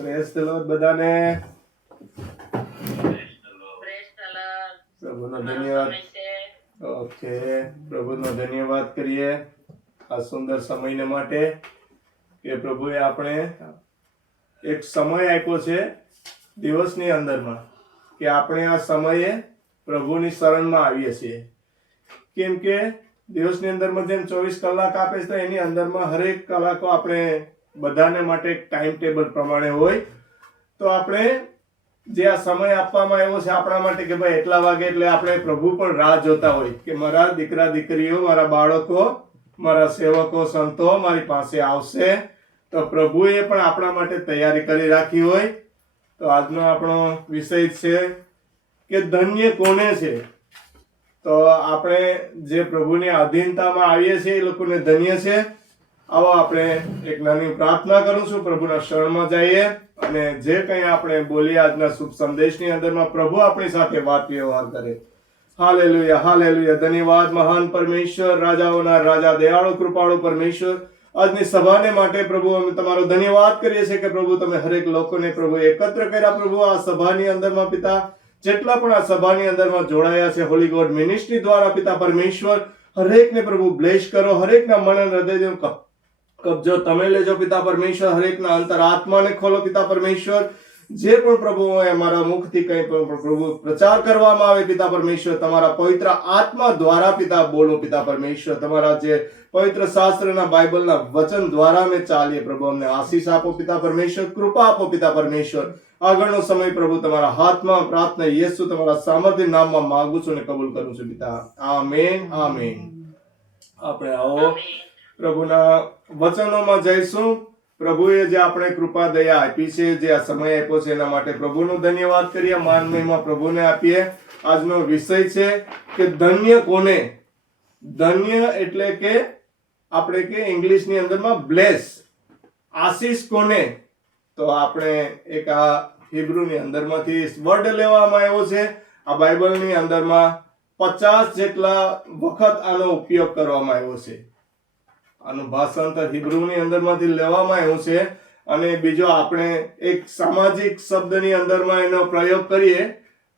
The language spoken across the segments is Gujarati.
પ્રેઝ ધ લોર્ડ બધાને. પ્રભુનો ધન્યવાદ. ઓકે, પ્રભુનો ધન્યવાદ કરીએ આ સુંદર સમયને માટે કે પ્રભુએ આપણે એક સમય આપ્યો છે દિવસની અંદરમાં કે આપણે આ સમયે પ્રભુની શરણમાં આવીએ છીએ. કેમ કે દિવસની અંદરમાં જેમ 24 કલાક આપે છે એની અંદરમાં હરેક કલાકો આપણે બધાને માટે એક ટાઈમ ટેબલ પ્રમાણે હોય. તો આપણે જે આ સમય આપવામાં આવ્યો છે આપણા માટે કે ભાઈ એટલા વાગે એટલે આપણે પ્રભુ પણ રાહ જોતા હોય કે મારા દીકરા દીકરીઓ, મારા બાળકો, મારા સેવકો, સંતો મારી પાસે આવશે. તો પ્રભુએ પણ આપણા માટે તૈયારી કરી રાખી હોય. તો આજનો આપણો વિષય છે કે ધન્ય કોને છે. તો આપણે જે પ્રભુની આધીનતામાં આવીએ છીએ એ લોકોને ધન્ય છે. આવો આપણે એક નાની પ્રાર્થના કરું છું, પ્રભુના શરણમાં જઈએ અને જે કંઈ આપણે બોલીએ આજના શુભ સંદેશની અંદરમાં પ્રભુ આપણી સાથે વાત વ્યવહાર કરે. Hallelujah, hallelujah. ધન્યવાદ મહાન પરમેશ્વર, રાજાઓના રાજા, દયાળુ કૃપાળુ પરમેશ્વર. આજની સભાને માટે પ્રભુ અમે તમારો ધન્યવાદ કરીએ છીએ કે પ્રભુ તમે હરેક લોકોને પ્રભુ એકત્ર કર્યા. પ્રભુ આ સભાની અંદરમાં પિતા જેટલા પણ આ સભાની અંદરમાં જોડાયા છે હોલી ગોડ મિનિસ્ટ્રી દ્વારા પિતા પરમેશ્વર હરેકને પ્રભુ બ્લેસ કરો. હરેકના મન અને હૃદયનો કબજો તમે લેજો પિતા પરમેશ્વર. હરેકના અંતર આત્માને ખોલો પિતા પરમેશ્વર. જે પણ પ્રભુ અમારા મુખથી કંઈ પણ પ્રભુ પ્રચાર કરવામાં આવે પિતા પરમેશ્વર તમારા પવિત્ર આત્મા દ્વારા પિતા બોલો પિતા પરમેશ્વર. તમારા જે પવિત્ર શાસ્ત્રના બાઇબલના વચન દ્વારા અમે ચાલીએ પ્રભુ. અમને આશીષ આપો પિતા પરમેશ્વર, કૃપા આપો પિતા પરમેશ્વર. આગળનો સમય પ્રભુ તમારા હાથમાં પ્રાર્થના યેસુ તમારા સામર્થ્ય નામમાં માંગુ છું અને કબૂલ કરું છું પિતા. Amen, amen. આપણે આવો પ્રભુના વચનોમાં જઈશું. પ્રભુએ જે આપણે કૃપા દયા આપી છે, જે આ સમય આપ્યો છે એના માટે પ્રભુનો ધન્યવાદ કરીએ. માન મહિમા પ્રભુને આપીએ. આજનો વિષય છે કે ધન્ય કોને. ધન્ય એટલે કે આપણે કે ઇંગ્લિશની અંદરમાં બ્લેસ, આશીષ કોને. તો આપણે એક આ હિબ્રુની અંદરમાંથી વર્ડ લેવામાં આવ્યો છે. આ બાઇબલની અંદરમાં 50 જેટલા વખત આનો ઉપયોગ કરવામાં આવ્યો છે. આનું ભાષાંતર હિબ્રુની અંદરમાંથી લેવામાં આવ્યું છે. અને બીજો આપણે એક સામાજિક શબ્દની અંદરમાં એનો પ્રયોગ કરીએ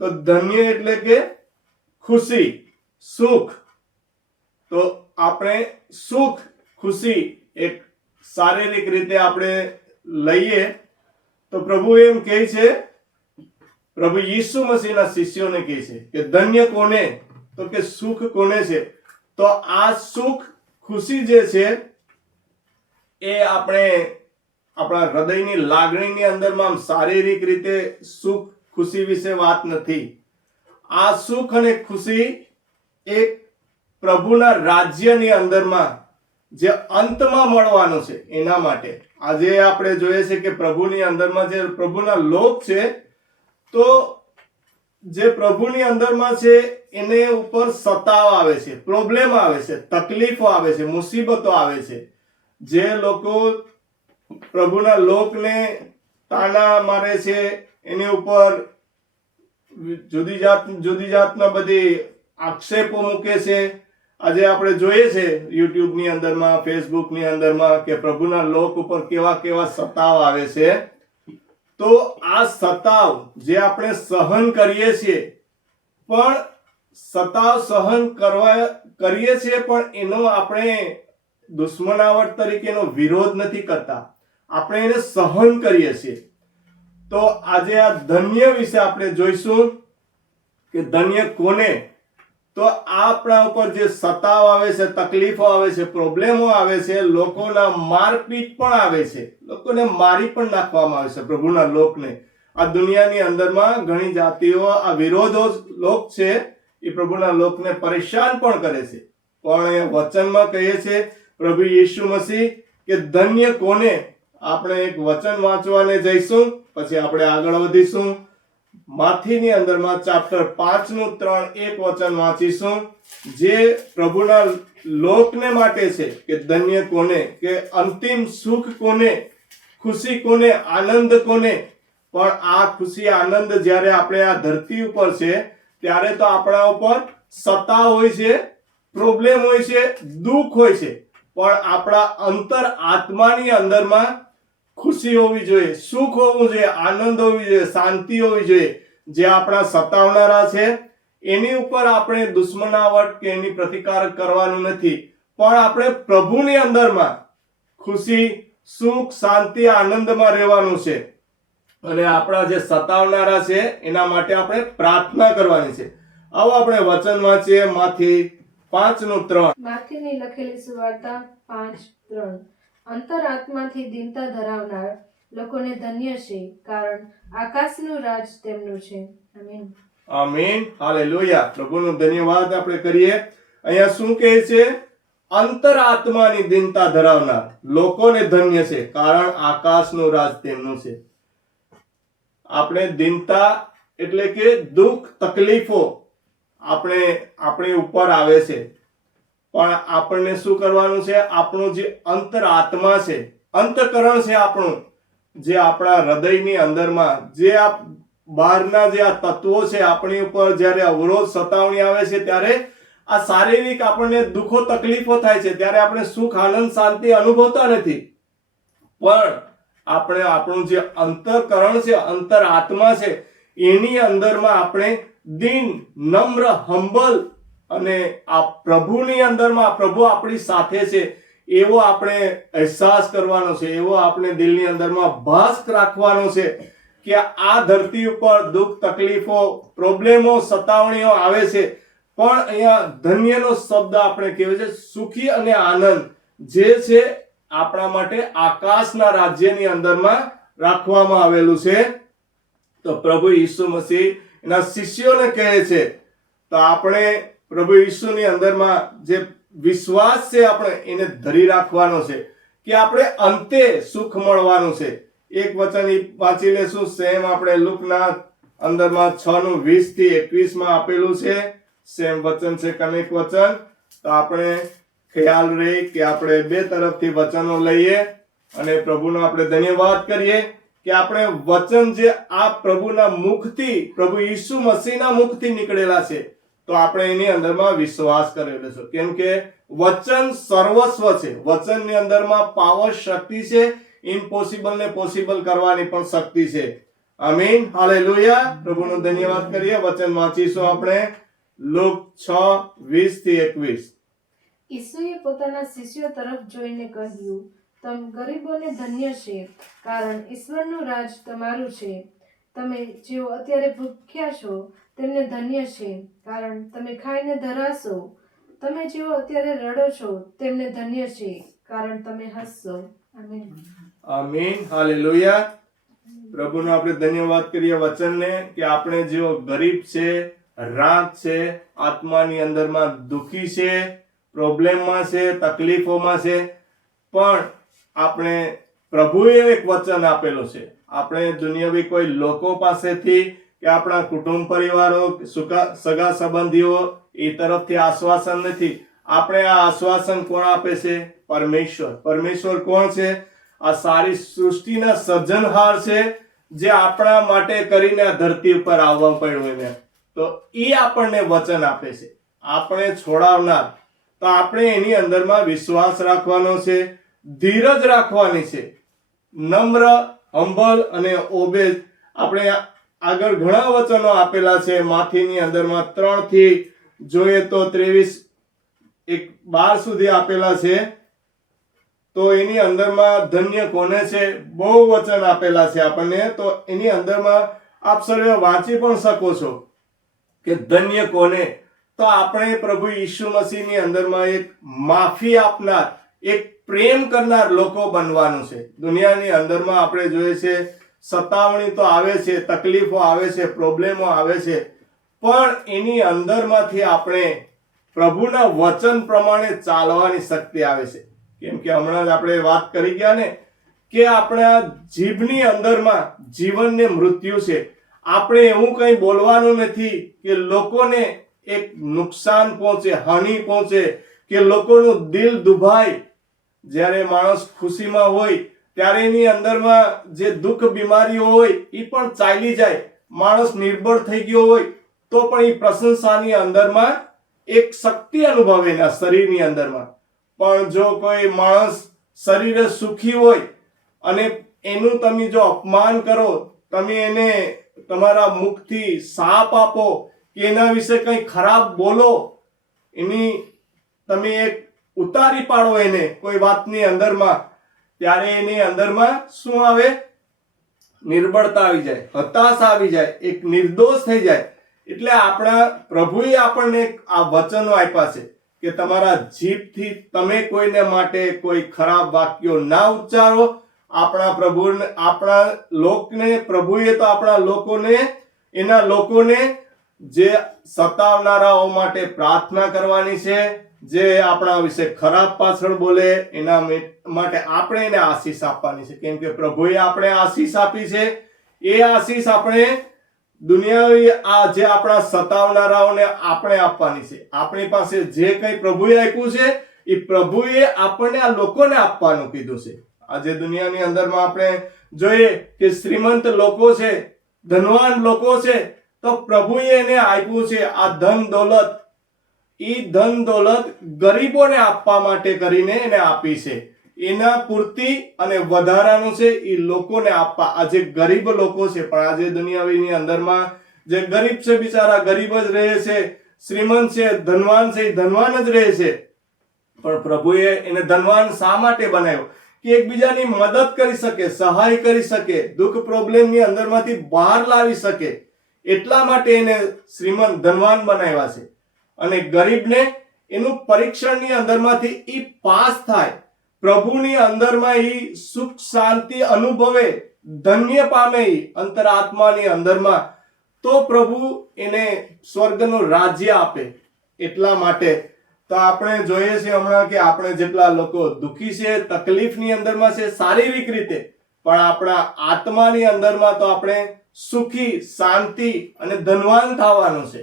તો ધન્ય એટલે કે ખુશી, સુખ. તો આપણે સુખ, ખુશી એક શારીરિક રીતે આપણે લઈએ તો પ્રભુ એમ કહે છે, પ્રભુ યીશુ મસીહના શિષ્યોને કહે છે કે ધન્ય કોને, તો કે સુખ કોને છે. તો આ સુખ, ખુશી જે છે એ આપણે આપણા હૃદયની લાગણીની અંદરમાં શારીરિક રીતે સુખ ખુશી વિશે વાત નથી. આ સુખ અને ખુશી એક પ્રભુના રાજ્યની અંદરમાં જે અંતમાં મળવાનું છે એના માટે. આજે આપણે જોઈએ છે કે પ્રભુની અંદરમાં જે પ્રભુના લોક છે, તો જે પ્રભુની અંદરમાં છે એને ઉપર સતાવ આવે છે, પ્રોબ્લેમ આવે છે, તકલીફો આવે છે, મુસીબતો આવે છે. જે લોકો પ્રભુના લોકને તાના મારે છે, એની ઉપર જુદી જાતના બધી આક્ષેપો મૂકે છે. આજે આપણે જોઈએ છે યુટ્યુબની અંદરમાં, ફેસબુકની અંદરમાં કે પ્રભુના લોક ઉપર કેવા કેવા સતાવ આવે છે. તો આ સતાવ જે આપણે સહન કરીએ છીએ, પણ સતાવ સહન કરીએ છીએ પણ એનો આપણે દુશ્મનાવટ તરીકેનો વિરોધ નથી કરતા, આપણે એને સહન કરીએ છીએ. તો આજે આ ધન્ય વિશે આપણે જોઈશું કે ધન્ય કોને. તો આપણા ઉપર જે સતાવ આવે છે, તકલીફો આવે છે, પ્રોબ્લેમો આવે છે, લોકોના મારપીટ પણ આવે છે, લોકોને મારી પણ નાખવામાં આવે છે પ્રભુના લોકને. આ દુનિયાની અંદરમાં ઘણી જાતિઓ આ વિરોધો લોક છે એ પ્રભુના લોકને પરેશાન પણ કરે છે. પણ એ વચનમાં કહીએ છે પ્રભુ યીશુ મસીહ કે ધન્ય કોને. આપણે એક વચન વાંચવાને જઈશું, પછી આપણે આગળ વધીશું. માથીની અંદરમાં ચેપ્ટર 5 નું 3 વચન વાંચીશું, જે પ્રભુના લોકને માટે છે કે ધન્ય કોને, કે અંતિમ સુખ કોને, ખુશી કોને, આનંદ કોને. પણ આ ખુશી આનંદ જ્યારે આપણે આ ધરતી ઉપર છે ત્યારે તો આપણા ઉપર સતાવ હોય છે, પ્રોબ્લેમ હોય છે, દુઃખ હોય છે. પણ આપણા અંતર આત્માની અંદરમાં ખુશી હોવી જોઈએ, સુખ હોવું જોઈએ, આનંદ હોવી જોઈએ, શાંતિ હોવી જોઈએ. જે આપણા સતાવનારા છે એની ઉપર આપણે દુશ્મનાવટ કે એની પ્રતિકાર કરવાનું નથી, પણ આપણે પ્રભુની અંદરમાં ખુશી, સુખ, શાંતિ, આનંદમાં રહેવાનું છે. અને આપણા જે સતાવનારા છે એના માટે આપણે પ્રાર્થના કરવાની છે. આવો આપણે વચન વાંચીએ માથી 5:3. માથીની લખેલી સુવાર્તા 5:3. અંતરાત્માથી દીનતા ધરાવનાર લોકોને ધન્ય છે, કારણ આકાશનું રાજ તેમનું છે. આમીન. આમીન. હાલેલુયા. પ્રભુનો ધન્યવાદ આપણે કરીએ. અહીંયા શું કહે છે? અંતરાત્માની દીનતા ધરાવનાર લોકોને ધન્ય છે, કારણ આકાશનું રાજ તેમનું છે. આપણે દીનતા એટલે કે દુઃખ, તકલીફો આપણી ઉપર આવે છે, પણ આપણને શું કરવાનું છે? આપણું જે અંતરાત્મા છે, અંતકરણ છે આપણું, જે આપણા હૃદયની અંદરમાં જે આ બહારના જે આ તત્વો છે આપણી ઉપર જ્યારે અવરોધ, સતાવણી આવે છે, ત્યારે આ શારીરિક આપણને દુઃખો, તકલીફો થાય છે, ત્યારે આપણે સુખ, આનંદ, શાંતિ અનુભવતા નથી. પણ આપણે આપણું જે અંતકરણ છે, અંતરાત્મા છે, એની અંદરમાં આપણે દીન, નમ્ર, હંબલ અને આ પ્રભુની અંદરમાં પ્રભુ આપણી સાથે છે એવો આપણે અહેસાસ કરવાનો છે, એવો આપણે દિલની અંદરમાં ભાસ રાખવાનો છે કે આ ધરતી ઉપર દુઃખ, તકલીફો, પ્રોબ્લેમો, સતાવણીઓ આવે છે, પણ અહીંયા ધન્યનો શબ્દ આપણે કહેવાય છે સુખી અને આનંદ જે છે આપણા માટે આકાશના રાજ્યની અંદરમાં રાખવામાં આવેલું છે. તો પ્રભુ ઈસુ મસીહ એના શિષ્યોને કહે છે, તો આપણે પ્રભુ ઈસુની અંદરમાં જે વિશ્વાસ છે આપણે એને ધરી રાખવાનો છે કે આપણે અંતે સુખ મળવાનું છે. એક વચન વાંચી લેશું. સેમ આપણે લુકના અંદરમાં 6:20-21 આપેલું છે. સેમ વચન છે, કનેક વચન. તો આપણે ખ્યાલ રહી કે આપણે બે તરફથી વચનો લઈએ અને પ્રભુનો આપણે ધન્યવાદ કરીએ કે આપણે વચન જે આ પ્રભુના મુખથી, પ્રભુ ઈસુ મસીહના મુખથી નીકળેલા છે, તો આપણે એની અંદરમાં વિશ્વાસ કરેલો છે. કેમ કે વચન સર્વસ્વ છે. વચનની અંદરમાં પાવર, શક્તિ છે. ઇમ્પોસિબલ ને પોસિબલ કરવાની પણ શક્તિ છે. આમીન. હાલેલુયા. પ્રભુનો ધન્યવાદ કરીએ. વચન વાંચીશું આપણે લુક 6:20-21. ઈસુએ પોતાના શિષ્યો તરફ જોઈને કહ્યું, તમ ગરીબોને ધન્ય છે, કારણ ઈશ્વરનું રાજ તમારું છે. તમે જેઓ અત્યારે ભૂખ્યા છો તેમને ધન્ય છે, કારણ તમે ખાઈને ધરાશો. તમે જેઓ અત્યારે રડો છો તેમને ધન્ય છે, કારણ તમે હસશો. આમીન. આમીન. હાલેલુયા. પ્રભુનો આપણે ધન્યવાદ કરીએ વચનને કે આપણે જેઓ ગરીબ છે, રાત છે, આત્માની અંદરમાં દુખી છે, પ્રોબ્લેમમાં છે, તકલીફોમાં છે, પણ આપણે પ્રભુએ એક વચન આપેલું છે. આપણે દુનિયાવી કોઈ લોકો પાસેથી કે આપણા કુટુંબ પરિવારો, સગા સંબંધીઓ એ તરફથી આશ્વાસન નથી. આપણે આ આશ્વાસન કોણ આપે છે? પરમેશ્વર. પરમેશ્વર કોણ છે? આ સારી સૃષ્ટિના સર્જનહાર છે, જે આપણા માટે કરીને આ ધરતી ઉપર આવવા પડ્યું એને. તો એ આપણને વચન આપે છે, આપણે છોડાવનાર. તો આપણે એની અંદરમાં વિશ્વાસ રાખવાનો છે, ધીરજ રાખવાની છે, નમ્ર, હંબલ અને ઓબેજ. આપણે આગળ ઘણા વચનો આપેલા છે. માથીની અંદરમાં 3 થી જોઈએ તો 23-12 સુધી આપેલા છે. તો એની અંદરમાં ધન્ય કોને છે? બહુ વચન આપેલા છે આપણને. તો એની અંદરમાં આપ સર્વે વાંચી પણ શકો છો કે ધન્ય કોને. તો આપણે પ્રભુ ઈસુ મસીહની અંદરમાં એક માફી આપનાર, એક પ્રેમ કરનાર લોકો બનવાનું છે. દુનિયાની અંદરમાં આપણે જોઈએ છે સતાવણી તો આવે છે, તકલીફો આવે છે, પ્રોબ્લેમો આવે છે, પણ એની અંદરમાંથી આપણે પ્રભુના વચન પ્રમાણે ચાલવાની શક્તિ આવે છે. કેમ કે હમણાં જ આપણે વાત કરી ગયા ને કે આપણા જીભની અંદરમાં જીવન ને મૃત્યુ છે. આપણે એવું કંઈ બોલવાનું નથી કે લોકોને એક નુકસાન પહોંચે, હાનિ પહોંચે, કે લોકોનું દિલ દુભાય. જ્યારે માણસ ખુશીમાં હોય ત્યારે એની અંદરમાં જે દુઃખ, બીમારીઓ હોય એ પણ ચાલી જાય. માણસ નિર્બળ થઈ ગયો હોય તો પણ એ પ્રશંસાની અંદરમાં એક શક્તિ અનુભવે એના શરીરની અંદરમાં. પણ જો કોઈ માણસ શરીરે સુખી હોય અને એનું તમે જો અપમાન કરો, તમે એને તમારા મુખથી શાપ આપો કે એના વિશે કંઈ ખરાબ બોલો, એની તમે એક ઉતારી પાડો એને કોઈ વાતની અંદરમાં, ત્યારે એની અંદરમાં શું આવે? નિર્બળતા આવી જાય, હતાશ આવી જાય, એક નિર્દોષ થઈ જાય. એટલે આપણા પ્રભુએ આપણને આ વચનો આપ્યા છે કે તમારા જીભથી તમે કોઈને માટે કોઈ ખરાબ વાક્યો ના ઉચ્ચારો. આપણા પ્રભુને, આપણા લોકને, પ્રભુએ તો આપણા લોકોને, એના લોકોને જે સતાવનારાઓ માટે પ્રાર્થના કરવાની છે, જે આપણા વિશે ખરાબ પાછળ બોલે એના માટે આપણે એને આશીષ આપવાની છે. કેમ કે પ્રભુએ આપણે આશીષ આપી છે. એ આશીષ આપણે દુનિયાવી આ જે આપણા સતાવનારાઓને આપણે આપવાની છે. આપણી પાસે જે કંઈ પ્રભુએ આપ્યું છે એ પ્રભુએ આપણને આ લોકોને આપવાનું કીધું છે. આજે દુનિયાની અંદરમાં આપણે જોઈએ કે શ્રીમંત લોકો છે, ધનવાન લોકો છે, તો પ્રભુએ એને આપ્યું છે આ ધન દોલત. એ ધન દોલત ગરીબોને આપવા માટે કરીને એને આપી છે. એના પૂરતી અને વધારાનું છે એ લોકોને આપવા. આજે ગરીબ લોકો છે, પણ આજે દુનિયાની અંદરમાં જે ગરીબ છે બિચારા ગરીબ જ રહે છે, શ્રીમંત છે, ધનવાન છે, એ ધનવાન જ રહે છે. પણ પ્રભુએ એને ધનવાન શા માટે બનાવ્યો? કે એકબીજાની મદદ કરી શકે, સહાય કરી શકે, દુઃખ પ્રોબ્લેમની અંદરમાંથી બહાર લાવી શકે. એટલા માટે એને શ્રીમંત ધનવાન બનાવ્યા છે. અને ગરીબને એનું પરીક્ષણની અંદરમાંથી ઈ પાસ થાય, પ્રભુની અંદરમાં ઈ સુખ શાંતિ અનુભવે, ધન્ય પામે અંતરાત્માની અંદરમાં, તો પ્રભુ એને સ્વર્ગનું રાજ્ય આપે. એટલા માટે તો આપણે જોઈએ છે હમણાં કે આપણે જેટલા લોકો દુઃખી છે, તકલીફની અંદરમાં છે શારીરિક રીતે, પણ આપણા આત્માની અંદરમાં તો આપણે સુખી, શાંતિ અને ધનવાન થવાનું છે.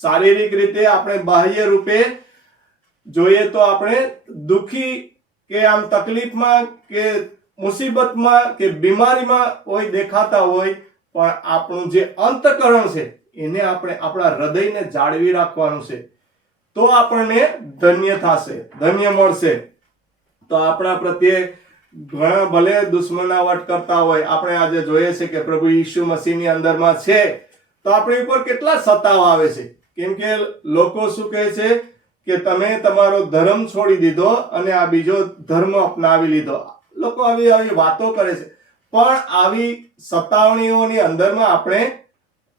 શારીરિક રીતે આપણે બાહ્ય રૂપે જોઈએ તો આપણે દુઃખી કે આમ તકલીફમાં કે મુસીબતમાં કે બીમારીમાં કોઈ દેખાતા હોય, પણ આપણું જે અંતકરણ છે એને આપણે આપણા હૃદયને જાળવી રાખવાનું છે. તો આપણને ધન્ય થશે, ધન્ય મળશે. તો આપણા પ્રત્યે ઘણા ભલે દુશ્મનાવટ કરતા હોય, આપણે આજે જોઈએ છે કે પ્રભુ ઈસુ મસીહની અંદરમાં છે તો આપણી ઉપર કેટલા સતાવ આવે છે. કેમ કે લોકો શું કહે છે કે તમે તમારો ધર્મ છોડી દીધો અને આ બીજો ધર્મ અપનાવી લીધો. લોકો આવી વાતો કરે છે, પણ આવી સતાવણીઓની અંદરમાં આપણે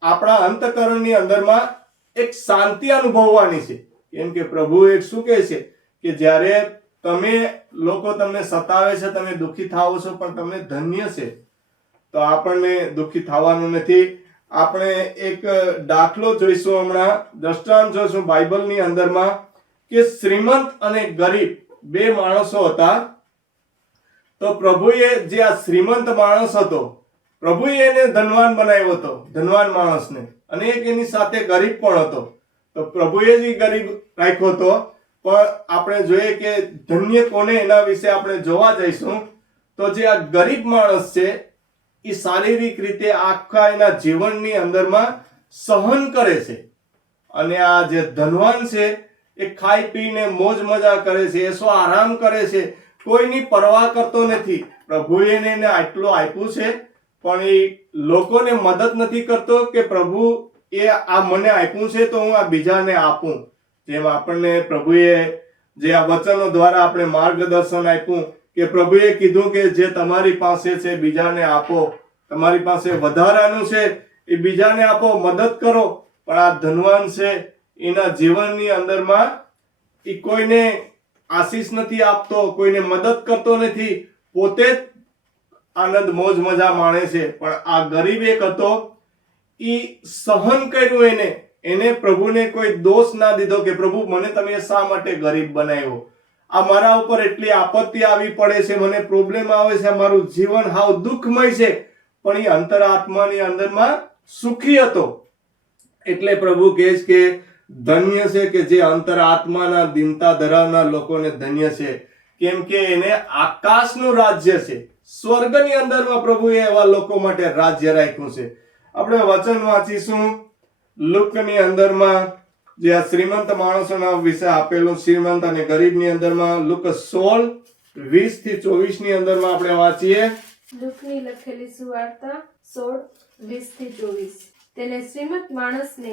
આપણા અંતકરણની અંદરમાં એક શાંતિ અનુભવવાની છે. કેમ કે પ્રભુ એક શું કહે છે કે જ્યારે તમે લોકો તમને સતાવે છે, તમે દુઃખી થાઓ છો, પણ તમને ધન્ય છે. તો આપણને દુઃખી થવાનું નથી. આપણે એક દાખલો જોઈશું હમણાં, દ્રષ્ટાંત જોઈશું બાઇબલની અંદરમાં કે શ્રીમંત અને ગરીબ બે માણસો હતા. તો પ્રભુએ જે આ શ્રીમંત માણસ હતો, પ્રભુએ એને ધનવાન બનાવ્યો હતો, ધનવાન માણસને, અને એક એની સાથે ગરીબ પણ હતો. તો પ્રભુએ જ ગરીબ રાખ્યો હતો. પણ આપણે જોઈએ કે ધન્ય કોને, એના વિશે આપણે જોવા જઈશું. તો જે આ ગરીબ માણસ છે એ શારીરિક રીતે આખા એના જીવનની અંદરમાં સહન કરે છે, અને આ જે ધનવાન છે એ ખાઈ પીને મોજ મજા કરે છે, એસો આરામ કરે છે, કોઈની પરવા કરતો નથી. પ્રભુએ એને આટલું આપ્યું છે, પણ એ લોકોને મદદ નથી કરતો કે પ્રભુ એ આ મને આપ્યું છે તો હું આ બીજાને આપું. જેમ આપણને પ્રભુએ જે આ વચનો દ્વારા આપણે માર્ગદર્શન આપ્યું કે પ્રભુએ કીધું કે જે તમારી પાસે છે બીજાને આપો, તમારી પાસે વધારાનું છે એ બીજાને આપો, મદદ કરો. પણ આ ધનવાન છે એના જીવનની અંદરમાં એ કોઈને આશીષ નથી આપતો, કોઈને મદદ કરતો નથી, પોતે જ આનંદ મોજ મજા માણે છે. પણ આ ગરીબ એક હતો, એ સહન કર્યું, એને પ્રભુને કોઈ દોષ ના દીધો કે પ્રભુ મને તમે શા માટે ગરીબ બનાવ્યો, આ મારા ઉપર એટલી આપત્તિ આવી પડે છે, મને પ્રોબ્લેમ આવે છે, મારું જીવન હાવ દુઃખમય છે. પણ એ અંતરાત્માની અંદરમાં સુખી હતો. એટલે પ્રભુ કહે છે કે ધન્ય છે કે જે અંતરાત્માના દીનતા ધરાવનાર લોકોને ધન્ય છે. કેમ કે એને આકાશનું રાજ્ય છે, સ્વર્ગની અંદરમાં પ્રભુએ એવા લોકો માટે રાજ્ય રાખ્યું છે. આપણે વચન વાંચીશું લુકની અંદરમાં, જે આ શ્રીમંત માણસોના વિશે આપેલું, શ્રીમંત અને ગરીબની અંદરમાં લુક 16:20-24 ની અંદરમાં આપણે વાંચીએ લૂકની લખેલી સુવાર્તા 16:20-24. તેને શ્રીમંત માણસને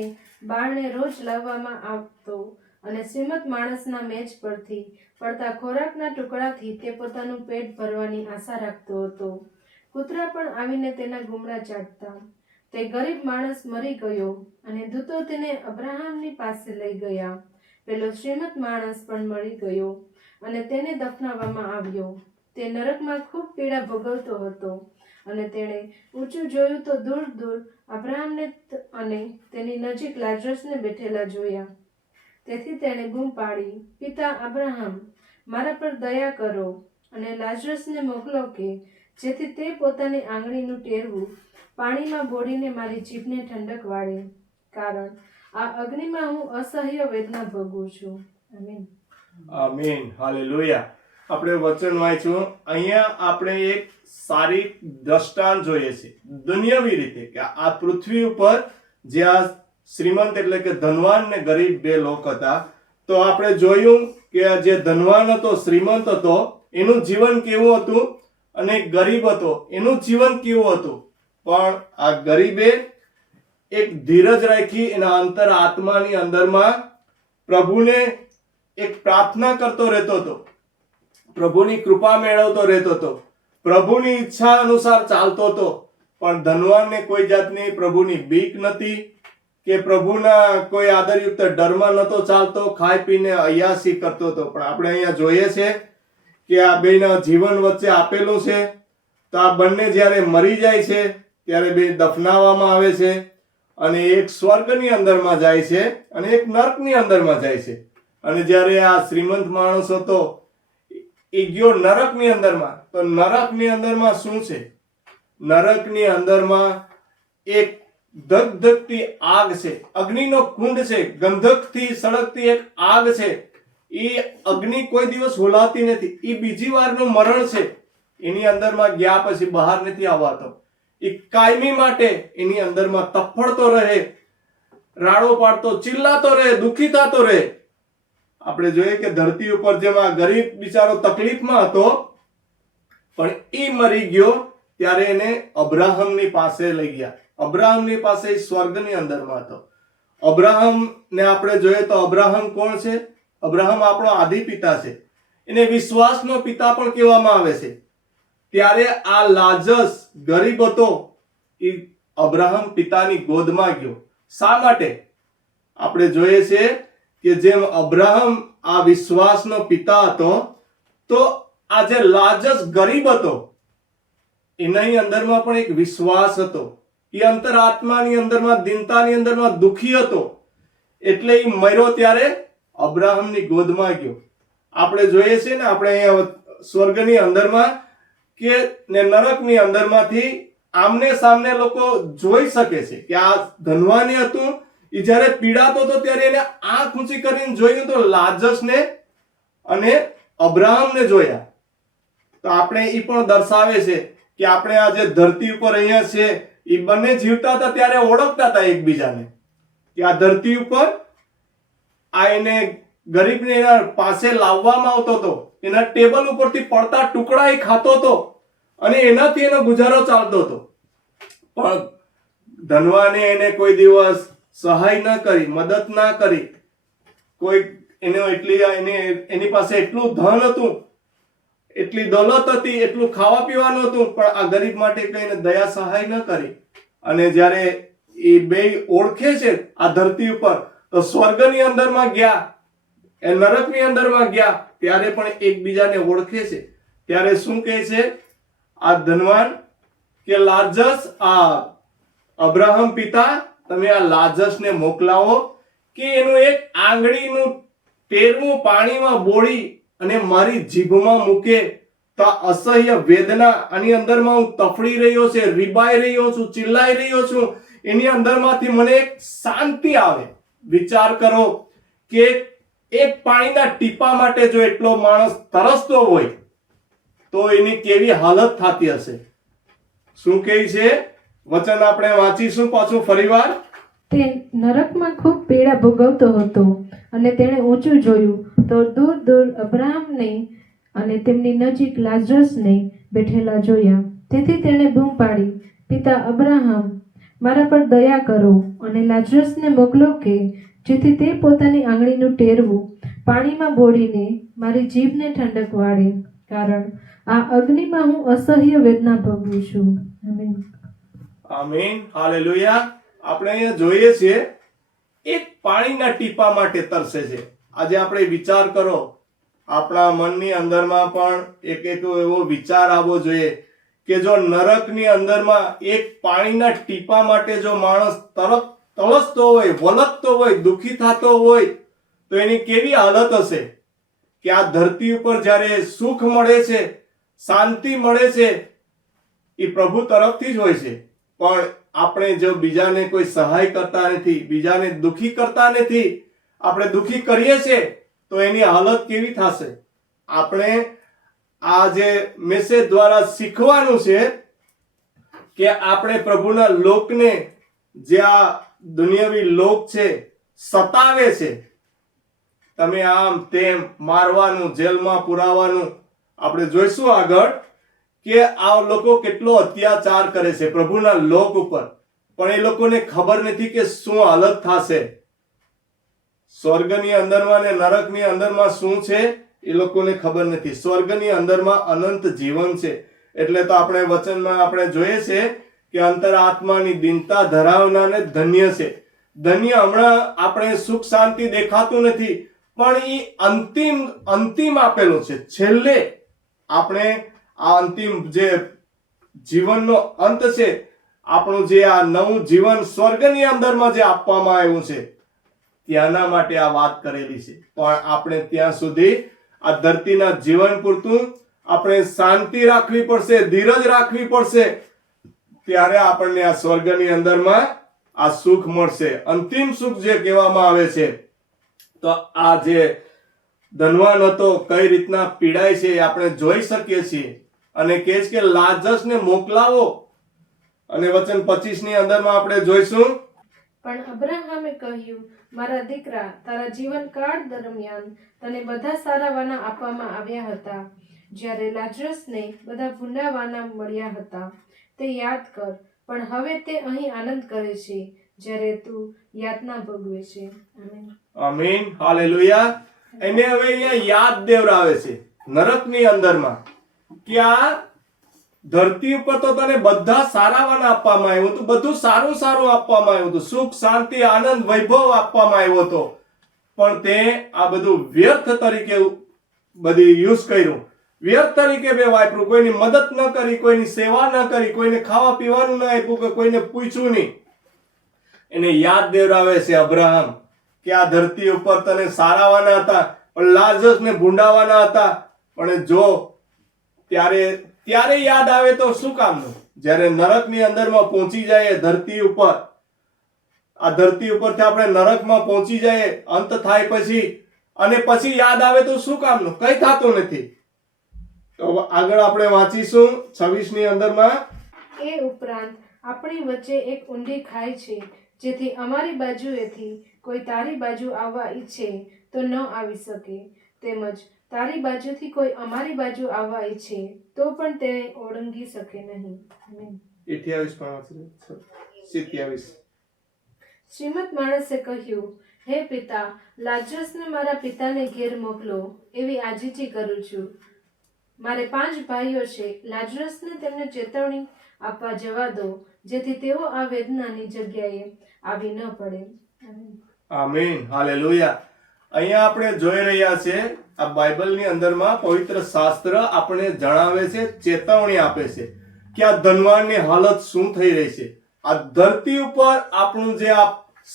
બારણે રોજ લાવવામાં આવતો અને શ્રીમંત માણસના મેજ પરથી પડતા ખોરાકના ટુકડાથી તે પોતાનું પેટ ભરવાની આશા રાખતો હતો. કૂતરા પણ આવીને તેના ગુમડા ચાટતા. તે ગરીબ માણસ મરી ગયો અને દૂતો તેને અબ્રાહમની પાસે લઈ ગયા. પેલો શ્રીમંત માણસ પણ મરી ગયો અને તેને દફનાવવામાં આવ્યો. તે નરકમાં ખૂબ પીડા ભોગવતો હતો અને તેણે ઊંચું જોયું તો દૂર દૂર અબ્રાહમને અને તેની નજીક લાજરસને બેઠેલા જોયા. તેથી તેણે બૂમ પાડી, પિતા અબ્રાહમ, મારા પર દયા કરો અને લાજરસને મોકલો કે જેથી તે પોતાની આંગળીનું ટેરવું પાણીમાં બોળીને મારી જીભને ઠંડક વાળે, કારણ આ અગ્નિમાં હું અસહ્ય વેદના ભોગવું છું. આમીન. આમીન. હાલેલુયા. આપણે વચન વાંચ્યું. અહીંયા આપણે એક સારી દ્રષ્ટાંત જોઈએ છે દુનિયાવી રીતે કે આ પૃથ્વી ઉપર જ્યાં શ્રીમંત એટલે કે ધનવાન ને ગરીબ બે લોક હતા. તો આપણે જોયું કે જે ધનવાન હતો, શ્રીમંત હતો, એનું જીવન કેવું હતું અને ગરીબ હતો એનું જીવન કેવું હતું. પણ આ ગરીબે એક ધીરજ રાખી એના અંતર આત્માની અંદરમાં પ્રભુને એક પ્રાર્થના કરતો રહેતો હતો, પ્રભુની કૃપા મેળવતો રહેતો હતો, પ્રભુની ઈચ્છા અનુસાર ચાલતો હતો. પણ ધનવાનને કોઈ જાતની પ્રભુની બીક નથી કે પ્રભુના કોઈ આદરયુક્ત ડરમાં નતો ચાલતો, ખાઈ પીને અયાસી કરતો હતો. પણ આપણે અહીંયા જોઈએ છે કે આ બેના જીવન વચ્ચે આપેલું છે. તો આ બંને જ્યારે મરી જાય છે ત્યારે બે દફનાવવામાં આવે છે અને એક સ્વર્ગની અંદરમાં જાય છે અને એક નરકની અંદરમાં જાય છે. અને જ્યારે આ શ્રીમંત માણસ હતો એ ગયો નરકની અંદરમાં. તો નરકની અંદરમાં શું છે? નરકની અંદરમાં એક ધગધગતી આગ છે, અગ્નિનો કુંડ છે, ગંધકથી સળગતી એક આગ છે. એ અગ્નિ કોઈ દિવસ હોલાતી નથી. એ બીજી વારનું મરણ છે. એની અંદરમાં ગયા પછી બહાર નથી આવતો. એ કાયમી માટે એની અંદરમાં તફડતો રહે, રાડો પાડતો, ચિલ્લાતો રહે, દુઃખી થતો રહે. આપણે જોઈએ કે ધરતી ઉપર જેમ આ ગરીબ બિચારો તકલીફમાં હતો, પણ એ મરી ગયો ત્યારે એને અબ્રાહમની પાસે લઈ ગયા. અબ્રાહમની પાસે સ્વર્ગની અંદરમાં હતો. અબ્રાહમને આપણે જોઈએ તો અબ્રાહમ કોણ છે? અબ્રાહમ આપણો આદિ પિતા છે. એને વિશ્વાસનો પિતા પણ કહેવામાં આવે છે. ત્યારે આ લાજસ ગરીબ હતો એ અબ્રાહમ પિતાની ગોદમાં ગયો. શા માટે? આપણે જોઈએ છે કે જેમ અબ્રાહમ આ વિશ્વાસનો પિતા હતો, તો આ જે લાજસ ગરીબ હતો એની અંદરમાં પણ એક વિશ્વાસ હતો. એ અંતરાત્માની અંદરમાં, દીનતાની અંદરમાં દુઃખી હતો. એટલે એ મર્યો ત્યારે અબ્રાહમની ગોદમાં ગયો. આપણે જોઈએ છે ને, આપણે અહીંયા સ્વર્ગની અંદરમાં કે નરકની અંદરમાંથી આમને સામને લોકો જોઈ શકે છે કે આ ધનવાન હતું, એ જ્યારે પીડાતો હતો ત્યારે એને આંખ ઊંચી કરીને જોયું તો લાજસને અને અબ્રાહમને જોયા. તો આપણે એ પણ દર્શાવે છે કે આપણે આ જે ધરતી ઉપર અહીંયા છે એ બંને જીવતા હતા ત્યારે ઓળખતા હતા એકબીજાને કે આ ધરતી ઉપર આ એને ગરીબને એના પાસે લાવવામાં આવતો હતો, એના ટેબલ ઉપરથી પડતા ટુકડા એ ખાતો હતો અને એનાથી એનો ગુજારો ચાલતો હતો. પણ ધનવાને એને કોઈ દિવસ સહાય ન કરી, મદદ ના કરી. કોઈ એની પાસે એટલું ધન હતું, એટલી દોલત હતી, એટલું ખાવા પીવાનું હતું, પણ આ ગરીબ માટે કઈને દયા સહાય ન કરી. અને જ્યારે એ બે ઓળખે છે આ ધરતી ઉપર, તો સ્વર્ગની અંદરમાં ગયા, એ નરકની અંદરમાં ગયા, ત્યારે પણ એકબીજાને ઓળખે છે. ત્યારે શું કહે છે આ ધનવાન કે લાજસ, આ અબ્રાહમ પિતા, તમે આ લાજસને મોકલાવો કે એનું એક આંગળીનું ટેરવું પાણીમાં બોળી અને મારી જીભમાં મૂકે તો આ અસહ્ય વેદના આની અંદરમાં હું તફડી રહ્યો છે, રીબાઈ રહ્યો છું, ચિલ્લાઈ રહ્યો છું, એની અંદરમાંથી મને એક શાંતિ આવે. વિચાર કરો કે એક પાણીના ટીપા માટે જો એટલો માણસ તરસતો હોય તો એની કેવી હાલત થતી હશે. શું કહે છે વચન? આપણે વાંચીશું પાછું ફરીવાર. તે નરકમાં ખૂબ પીડા ભોગવતો હતો અને તેણે ઊંચું જોયું તો દૂર દૂર અબ્રાહમને અને તેમની નજીક લાજરસને બેઠેલા જોયા. તેથી તેણે બૂમ પાડી, પિતા અબ્રાહમ, મારા પર દયા કરો અને લાજરસને મોકલો કે જેથી તે પોતાની આંગળીનું ટેરવું પાણીમાં બોળીને મારી જીભને ઠંડક વાળે, કારણ આ અગ્નિમાં હું અસહ્ય વેદના ભોગવું છું. આમીન. આમીન. હાલેલુયા. આપણે અહીંયા જોઈએ છીએ એક પાણીના ટીપા માટે તરસે છે. આજે આપણે વિચાર કરો, આપણા મનની અંદરમાં પણ એક એવો વિચાર આવવો જોઈએ કે જો નરકની અંદરમાં એક પાણીના ટીપા માટે જો માણસ તળસતો હોય, વલકતો હોય, દુઃખી થતો હોય તો એની કેવી હાલત હશે કે આ ધરતી ઉપર જ્યારે સુખ મળે છે, શાંતિ મળે છે, એ પ્રભુ તરફથી જ હોય છે. પણ આપણે જો બીજાને કોઈ સહાય કરતા નથી, બીજાને દુઃખી કરતા નથી, આપણે દુઃખી કરીએ છીએ તો એની હાલત કેવી થશે? આપણે આ જે મેસેજ દ્વારા શીખવાનું છે કે આપણે પ્રભુના લોકને, જે આ દુનિયાવી લોક છે, સતાવે છે, તમે આમ તેમ મારવાનું, જેલમાં પુરાવાનું, આપણે જોઈશું આગળ કે આ લોકો કેટલો અત્યાચાર કરે છે પ્રભુના લોક ઉપર, પણ એ લોકોને ખબર નથી કે શું હાલત થશે. સ્વર્ગની અંદરમાં ને નરકની અંદરમાં શું છે એ લોકોને ખબર નથી. સ્વર્ગની અંદરમાં અનંત જીવન છે. એટલે તો આપણે વચનમાં આપણે જોઈએ છે કે અંતરાત્માની દીનતા ધરાવનારને ધન્ય છે. ધન્ય હમણાં આપણે સુખ શાંતિ દેખાતું નથી, પણ એ અંતિમ આપેલું છે. છેલ્લે આપણે આ અંતિમ જે જીવનનો અંત છે, આપણું જે આ નવું જીવન સ્વર્ગની અંદરમાં જે આપવામાં આવ્યું છે, ત્યાંના માટે આ વાત કરેલી છે. પણ આપણે ત્યાં સુધી આ ધરતીના જીવન પૂરતું આપણે શાંતિ રાખવી પડશે, ધીરજ રાખવી પડશે, ત્યારે આપણને આ સ્વર્ગની અંદરમાં આ સુખ મળશે. અંતિમ સુખ જે કહેવામાં આવે છે. તો આ જે ધનવાન હતો કઈ રીતના પીડાય છે આપણે જોઈ શકીએ છીએ. અને કહે છે કે લાજરસને મોકલાવો, અને વચન 25 ની અંદરમાં આપણે જોઈશું, પણ અબ્રાહમે કહ્યું, મારા દીકરા, તારા જીવનકાળ દરમિયાન તને બધા સારા વાના આપવામાં આવ્યા હતા. જ્યારે લાજરસને બધા ભૂંડા વાના મળ્યા હતા તે યાદ કર, પણ હવે તે અહીં આનંદ કરે છે જ્યારે તું યાતના ભોગવે છે. આમીન. આમીન. હાલેલુયા. એને હવે અહીંયા યાદ દેવરાવે છે નરકની અંદરમાં કે આ ધરતી ઉપર તો તને બધા સારા વાના આપવામાં આવ્યું હતું, બધું સારું સારું આપવામાં આવ્યું હતું, સુખ શાંતિ આનંદ વૈભવ આપવામાં આવ્યો હતો, પણ તે આ બધું વ્યર્થ તરીકે બધી યુઝ કર્યું, વ્યર્થ તરીકે બે વાપર્યું. કોઈની મદદ ન કરી, કોઈની સેવા ન કરી, કોઈને ખાવા પીવાનું ન આપ્યું, કે કોઈને પૂછ્યું નહીં. એને યાદ દેવરાવે છે અબ્રાહમ કે આ ધરતી ઉપર તને સારા વાના હતા, પણ લાજરસને ભૂંડાવાના હતા. પણ જો ત્યારે યાદ આવે તો શું કામનું? જ્યારે નરકની અંદરમાં પહોંચી જાય ધરતી ઉપર, આ ધરતી ઉપરથી આપણે નરકમાં પહોંચી જાય અંત થાય પછી, અને પછી યાદ આવે તો શું કામનું? કઈ થતું નથી. તો આગળ આપણે વાંચીશું 26 ની અંદરમાં, એ ઉપરાંત આપણી વચ્ચે એક ઊંડી ખાઈ છે, જેથી અમારી બાજુએથી કોઈ તારી બાજુ આવવા ઈચ્છે તો ન આવી શકે, તેમજ તારી બાજુથી કોઈ અમારી બાજુ આવવા ઈચ્છે તો પણ તેને ઓળંગી શકે નહીં. આમીન. 27. શ્રીમદ માણસે કહ્યું, હે પિતા, લાજરસને મારા પિતાને ઘેર મોકલો, એવી આજીજી કરું છું. મારે 5 ભાઈઓ છે. લાજરસને તેમને ચેતવણી આપવા જવા દો, જેથી તેઓ આ વેદનાની જગ્યાએ આવી ન પડે. આમીન. હાલેલુયા. અહીંયા આપણે જોઈ રહ્યા છે આ બાઇબલની અંદરમાં પવિત્ર શાસ્ત્ર આપણે જણાવે છે, ચેતવણી આપે છે કે આ ધનવાનની હાલત શું થઈ રહી છે. આ ધરતી ઉપર આપણું જે આ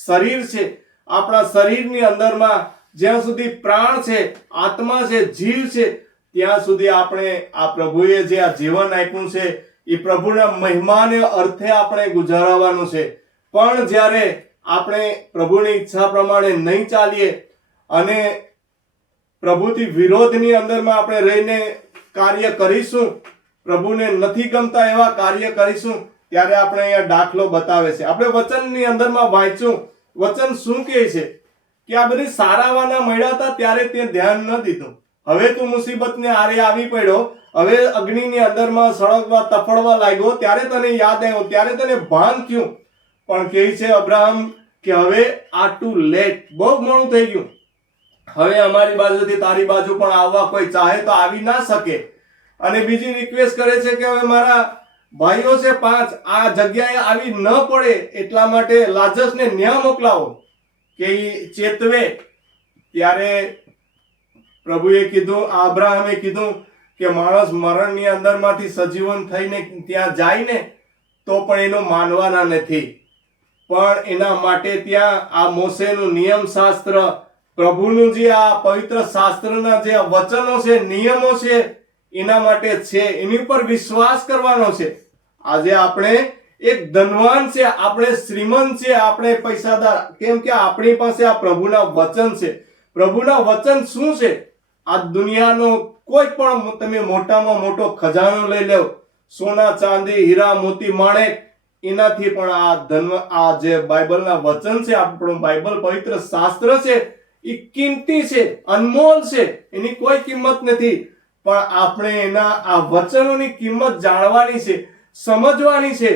શરીર છે, આપણા શરીરની અંદરમાં જ્યાં સુધી પ્રાણ છે, આત્મા છે, જીવ છે, ત્યાં સુધી આપણે આ પ્રભુએ જે આ જીવન આપ્યું છે એ પ્રભુના મહિમાને અર્થે આપણે ગુજારવાનું છે. પણ જ્યારે આપણે પ્રભુની ઈચ્છા પ્રમાણે નહીં ચાલીએ અને પ્રભુથી વિરોધની અંદરમાં આપણે રહીને કાર્ય કરીશું, પ્રભુને નથી ગમતા એવા કાર્ય કરીશું, ત્યારે આપણે અહીંયા દાખલો બતાવે છે. આપણે વચનની અંદરમાં વાંચ્યું, વચન શું કહે છે કે આ બધી સારા વાના મળ્યા હતા ત્યારે તે ધ્યાન ન દીધું. હવે તું મુસીબતને આરે આવી પડ્યો, હવે અગ્નિની અંદરમાં સળગવા તફડવા લાગ્યો ત્યારે તને યાદ આવ્યો, ત્યારે તને ભાન થયું. પણ કહે છે અબ્રાહમ કે હવે આ ટુ લેટ, બહુ મોડું થઈ ગયું. હવે અમારી બાજુથી તારી બાજુ પણ આવવા કોઈ ચાહે તો આવી ના શકે. અને બીજી રિક્વેસ્ટ કરે છે કે હવે મારા ભાઈઓ છે 5, આ જગ્યાએ આવી ન પડે એટલા માટે લાજસને ન્યા મોકલાવો કે ઈ ચેતવે. ત્યારે પ્રભુએ કીધું, અબ્રાહમે કીધું કે માણસ મરણની અંદરમાંથી સજીવન થઈને ત્યાં જાય ને તો પણ એનું માનવાના નથી, પણ એના માટે ત્યાં આ મોશેનું નિયમ શાસ્ત્ર, પ્રભુનું જે આ પવિત્ર શાસ્ત્રના જે વચનો છે, નિયમો છે, એના માટે છે, એની ઉપર વિશ્વાસ કરવાનો છે. આજે આપણે એક ધનવાન છે, આપણે શ્રીમંત છે, આપણે પૈસાદાર, કેમ કે આપણી પાસે આ પ્રભુના વચન છે. પ્રભુના વચન શું છે? આ દુનિયાનો કોઈ પણ તમે મોટામાં મોટો ખજાનો લઈ લો, સોના ચાંદી હીરા મોતી માણેક, એનાથી પણ આ જે બાઇબલના વચન છે, આપણું બાઇબલ પવિત્ર શાસ્ત્ર છે, એ કિંમતી છે, અનમોલ છે, એની કોઈ કિંમત નથી. પણ આપણે એના આ વચનોની કિંમત જાણવાની છે, સમજવાની છે.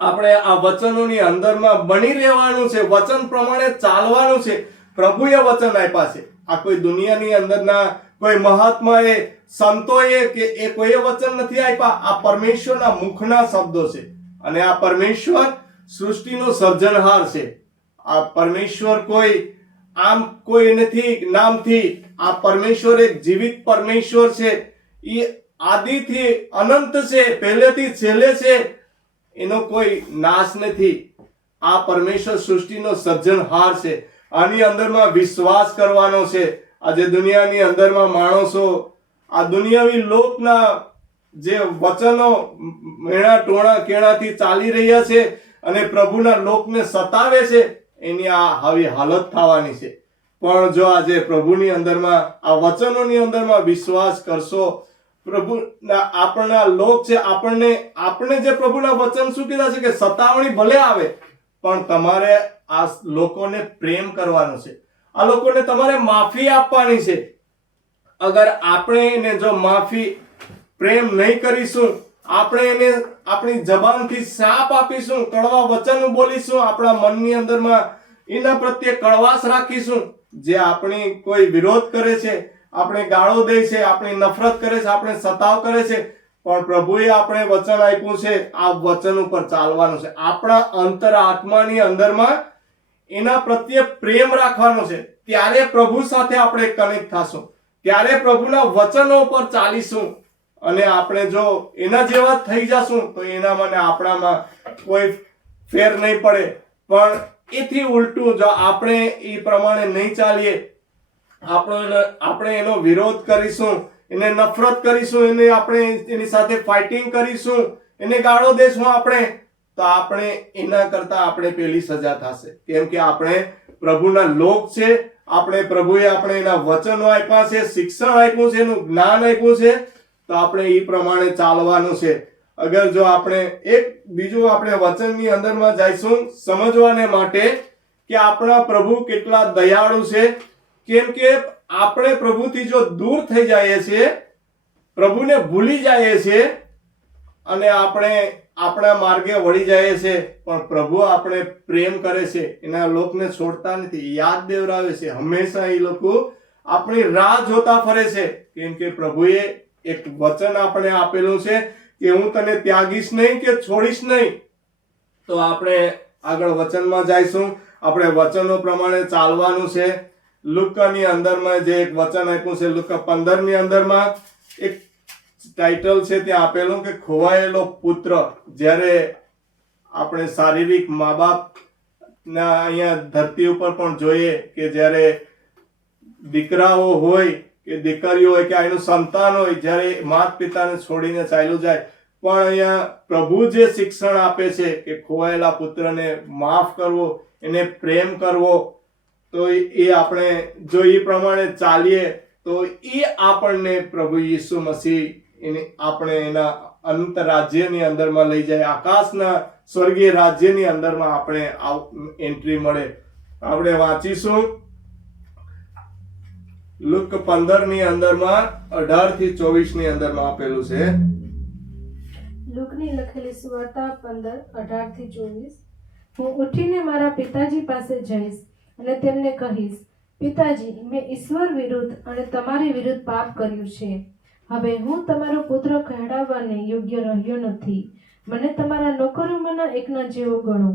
આપણે આ વચનોની અંદરમાં બની રહેવાનું છે, વચન પ્રમાણે ચાલવાનું છે. પ્રભુએ વચન આપ્યા છે. આ કોઈ દુનિયાની અંદરના કોઈ મહાત્માએ, સંતોએ કે એ કોઈએ વચન નથી આપ્યા. આ પરમેશ્વરના મુખના શબ્દો છે. અને આ પરમેશ્વર સૃષ્ટિનો સર્જનહાર છે. આ પરમેશ્વર કોઈ નથી નામથી. આ પરમેશ્વર એક જીવિત પરમેશ્વર છે. એ આદિથી અનંત છે, પહેલેથી છેલ્લે છે, એનો કોઈ નાશ નથી. આ પરમેશ્વર સૃષ્ટિનો સર્જનહાર છે. આની અંદરમાં વિશ્વાસ કરવાનો છે. આજે દુનિયાની અંદરમાં માણસો આ દુનિયાવી લોકના જે વચનો મેણા ટોણા કેણાથી ચાલી રહ્યા છે અને પ્રભુના લોકને સતાવે છે, એની આ આવી હાલત થવાની છે. પણ જો આજે પ્રભુની અંદરમાં આ વચનોની અંદરમાં વિશ્વાસ કરશો, પ્રભુના આપણા લોક છે, આપણે જે પ્રભુના વચન શું કીધા છે કે સતાવણી ભલે આવે પણ તમારે આ લોકોને પ્રેમ કરવાનો છે. આ લોકોને તમારે માફી આપવાની છે. અગર આપણે એને જો માફી પ્રેમ નહીં કરીશું, આપણે એને આપણી જબાનથી શાપ આપીશું, કડવા વચન બોલીશું, આપણા મનની અંદરમાં એના પ્રત્યે કડવાશ રાખીશું, જે આપણી કોઈ વિરોધ કરે છે, આપણે ગાળો દે છે, આપણી નફરત કરે છે, આપણે સતાવ કરે છે, પણ પ્રભુએ આપણે વચન આપ્યું છે, આ વચન ઉપર ચાલવાનું છે. આપણા અંતર આત્માની અંદરમાં એના પ્રત્યે પ્રેમ રાખવાનો છે. ત્યારે પ્રભુ સાથે આપણે કનેક્ટ થશું, ત્યારે પ્રભુના વચનો ઉપર ચાલીશું. અને આપણે જો એના જેવા થઈ જશું તો એનામાં આપણામાં કોઈ ફેર નહીં પડે. પણ એથી ઉલટું જો આપણે એ પ્રમાણે નહીં ચાલીએ, આપણે એનો વિરોધ કરીશું, એને નફરત કરીશું, આપણે એની સાથે ફાઇટિંગ કરીશું, એને ગાળો દેશું આપણે, તો આપણે એના કરતા આપણે પેલી સજા થશે. કેમ કે આપણે પ્રભુના લોક છે. પ્રભુએ આપણે એના વચનો આપ્યા છે, શિક્ષણ આપ્યું છે, એનું જ્ઞાન આપ્યું છે, તો આપણે એ પ્રમાણે ચાલવાનું છે. અગર જો આપણે બીજું આપણે વચનની અંદરમાં જઈશું સમજવાને માટે કે આપણા પ્રભુ કેટલા દયાળુ છે. કેમ કે આપણે પ્રભુથી જો દૂર થઈ જઈએ છીએ, પ્રભુને ભૂલી જઈએ છીએ અને આપણે આપણા માર્ગે વળી જાય છે, પણ પ્રભુ આપણે પ્રેમ કરે છે, એના લોકને છોડતા નથી, યાદ દેવરાવે છે. હંમેશા એ લોકો આપણી રાહ જોતા ફરે છે. કેમ કે પ્રભુએ એક વચન આપણે આપેલું છે કે હું તને ત્યાગીશ નહીં કે છોડીશ નહીં. તો આપણે આગળ વચનમાં જઈશું, આપણે વચનો પ્રમાણે ચાલવાનું છે. લુકાની અંદરમાં જે એક વચન આપ્યું છે, લુકા 15ની અંદરમાં એક ટાઇટલ છે ત્યાં આપેલું કે ખોવાયેલો પુત્ર. જ્યારે આપણે શારીરિક મા બાપ ના અહીંયા ધરતી ઉપર પણ જોઈએ કે જ્યારે દીકરાઓ હોય કે દીકરીઓ હોય કે એનું સંતાન હોય, જ્યારે માતા પિતાને છોડીને ચાલ્યું જાય, પણ અહીંયા પ્રભુ જે શિક્ષણ આપે છે કે ખોવાયેલા પુત્રને માફ કરવો, એને પ્રેમ કરવો, તો એ આપણે જો એ પ્રમાણે ચાલીએ તો એ આપણને પ્રભુ ઈસુ મસીહ આપણે એના અનંત રાજ્યની અંદરમાં લઈ જાય, આકાશના સ્વર્ગીય રાજ્યની અંદરમાં આપણે એન્ટ્રી મળે. આપણે વાંચીશું લુક 15 ની અંદરમાં 18 થી 24 ની અંદરમાં આપેલું છે. લૂકની લખેલી સુવાર્તા 15:18-24. હું ઉઠીને મારા પિતાજી પાસે જઈશ અને તેમને કહીશ, પિતાજી, મેં ઈશ્વર વિરુદ્ધ અને તમારી વિરુદ્ધ પાપ કર્યું છે. હવે હું તમારો પુત્ર કહેવાને યોગ્ય રહ્યો નથી. મને તમારા નોકરોમાંના એકના જેવો ગણો.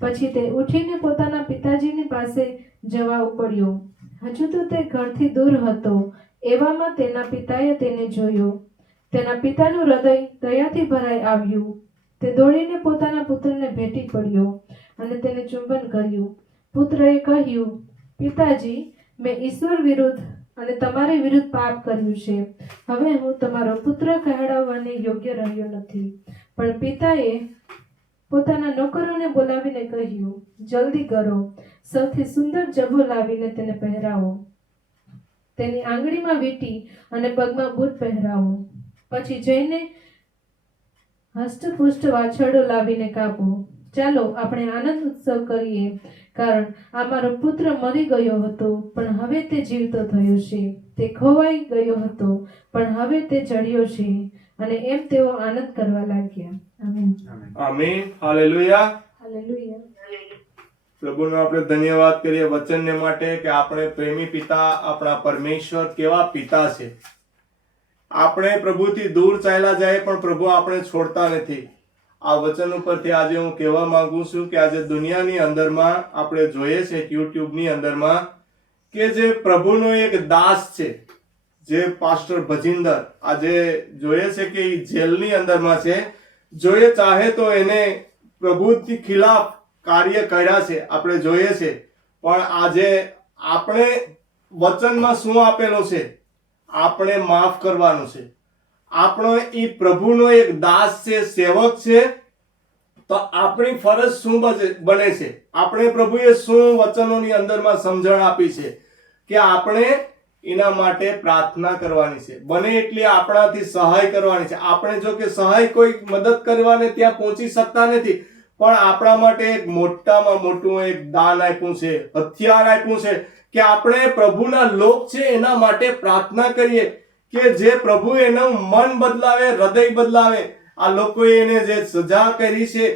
પછી તે ઉઠીને પોતાના પિતાજીની પાસે જવા ઉપડ્યો. હજુ તો તે ઘરથી દૂર હતો. એવામાં તેના પિતાએ તેને જોયો. તેના પિતાનું હૃદય દયાથી ભરાઈ આવ્યું. તે દોડીને પોતાના પુત્રને ભેટી પડ્યો અને તેને ચુંબન કર્યું. પુત્રએ કહ્યું, પિતાજી, મેં ઈશ્વર વિરુદ્ધ અને તમારી વિરુદ્ધ પાપ કર્યું છે. હવે હું તમારો પુત્ર કહેવાને યોગ્ય રહ્યો નથી. પણ પિતાએ પોતાના નોકરોને બોલાવીને કહ્યું, જલ્દી કરો, સૌથી સુંદર જભો લાવીને તેને પહેરાવો. તેની આંગળીમાં વીંટી અને પગમાં બૂટ પહેરાવો. પછી જઈને હષ્ટપુષ્ટ વાછરડો લાવીને કાપો. ચાલો આપણે આનંદ ઉત્સવ કરીએ, કારણ આ મારો પુત્ર મરી ગયો હતો પણ હવે તે જીવતો થયો છે. તે ખોવાઈ ગયો હતો પણ હવે તે જડ્યો છે. અને એમ તેઓ આનંદ કરવા લાગ્યા. આમેન. આમીન. હાલેલુયા. હાલેલુયા. પ્રભુનો આપણે ધન્યવાદ કરીએ વચનને માટે કે આપણે પ્રેમી પિતા, આપણા પરમેશ્વર કેવા પિતા છે. આપણે પ્રભુથી દૂર ચાલ્યા જાય પણ પ્રભુ આપણે છોડતા નથી. આ વચન ઉપરથી આજે હું કહેવા માંગુ છું કે આજે દુનિયાની અંદરમાં આપણે જોઈએ છે યુટ્યુબની અંદરમાં કે જે પ્રભુનો એક દાસ છે, જે પાસ્ટર ભજિંદર, આજે જોઈએ છે કે એ જેલની અંદરમાં છે. જોઈએ ચાહે તો એને પ્રભુથી ખિલાફ કાર્ય કર્યા છે, આપણે જોઈએ છે. પણ આજે આપણે વચનમાં શું આપેલું છે? આપણે માફ કરવાનું છે. આપણો એ પ્રભુનો એક દાસ છે, સેવક છે. તો આપણી ફરજ શું બને છે? આપણે પ્રભુએ શું વચનોની અંદરમાં સમજણ આપી છે કે આપણે એના માટે પ્રાર્થના કરવાની છે. બને એટલી આપણાથી સહાય કરવાની છે. આપણે જો કે સહાય કોઈ મદદ કરવાને ત્યાં પહોંચી શકતા નથી, પણ આપણા માટે એક મોટામાં મોટું એક દાન આપ્યું છે, હથિયાર આપ્યું છે કે આપણે પ્રભુના લોક છે એના માટે પ્રાર્થના કરીએ કે જે પ્રભુ એનું મન બદલાવે, હૃદય બદલાવે. આ લોકોએ એને જે સજા કરી છે,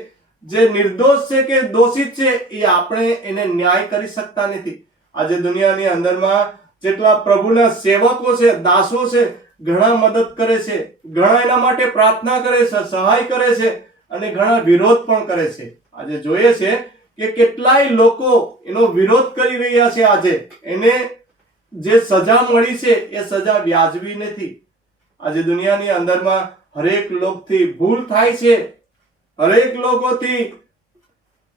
જે નિર્દોષ છે કે દોષિત છે, એ આપણે એને ન્યાય કરી શકતા નથી. આજે દુનિયાની અંદરમાં જેટલા પ્રભુના સેવકો છે, દાસો છે, ઘણા મદદ કરે છે, ઘણા એના માટે પ્રાર્થના કરે છે, સહાય કરે છે અને ઘણા વિરોધ પણ કરે છે. આજે જોઈએ છે કે કેટલાય લોકો એનો વિરોધ કરી રહ્યા છે. આજે એને જે સજા મળી છે એ સજા વ્યાજબી નથી. આજે દુનિયાની અંદરમાં હરેક લોકથી ભૂલ થાય છે. હરેક લોકોથી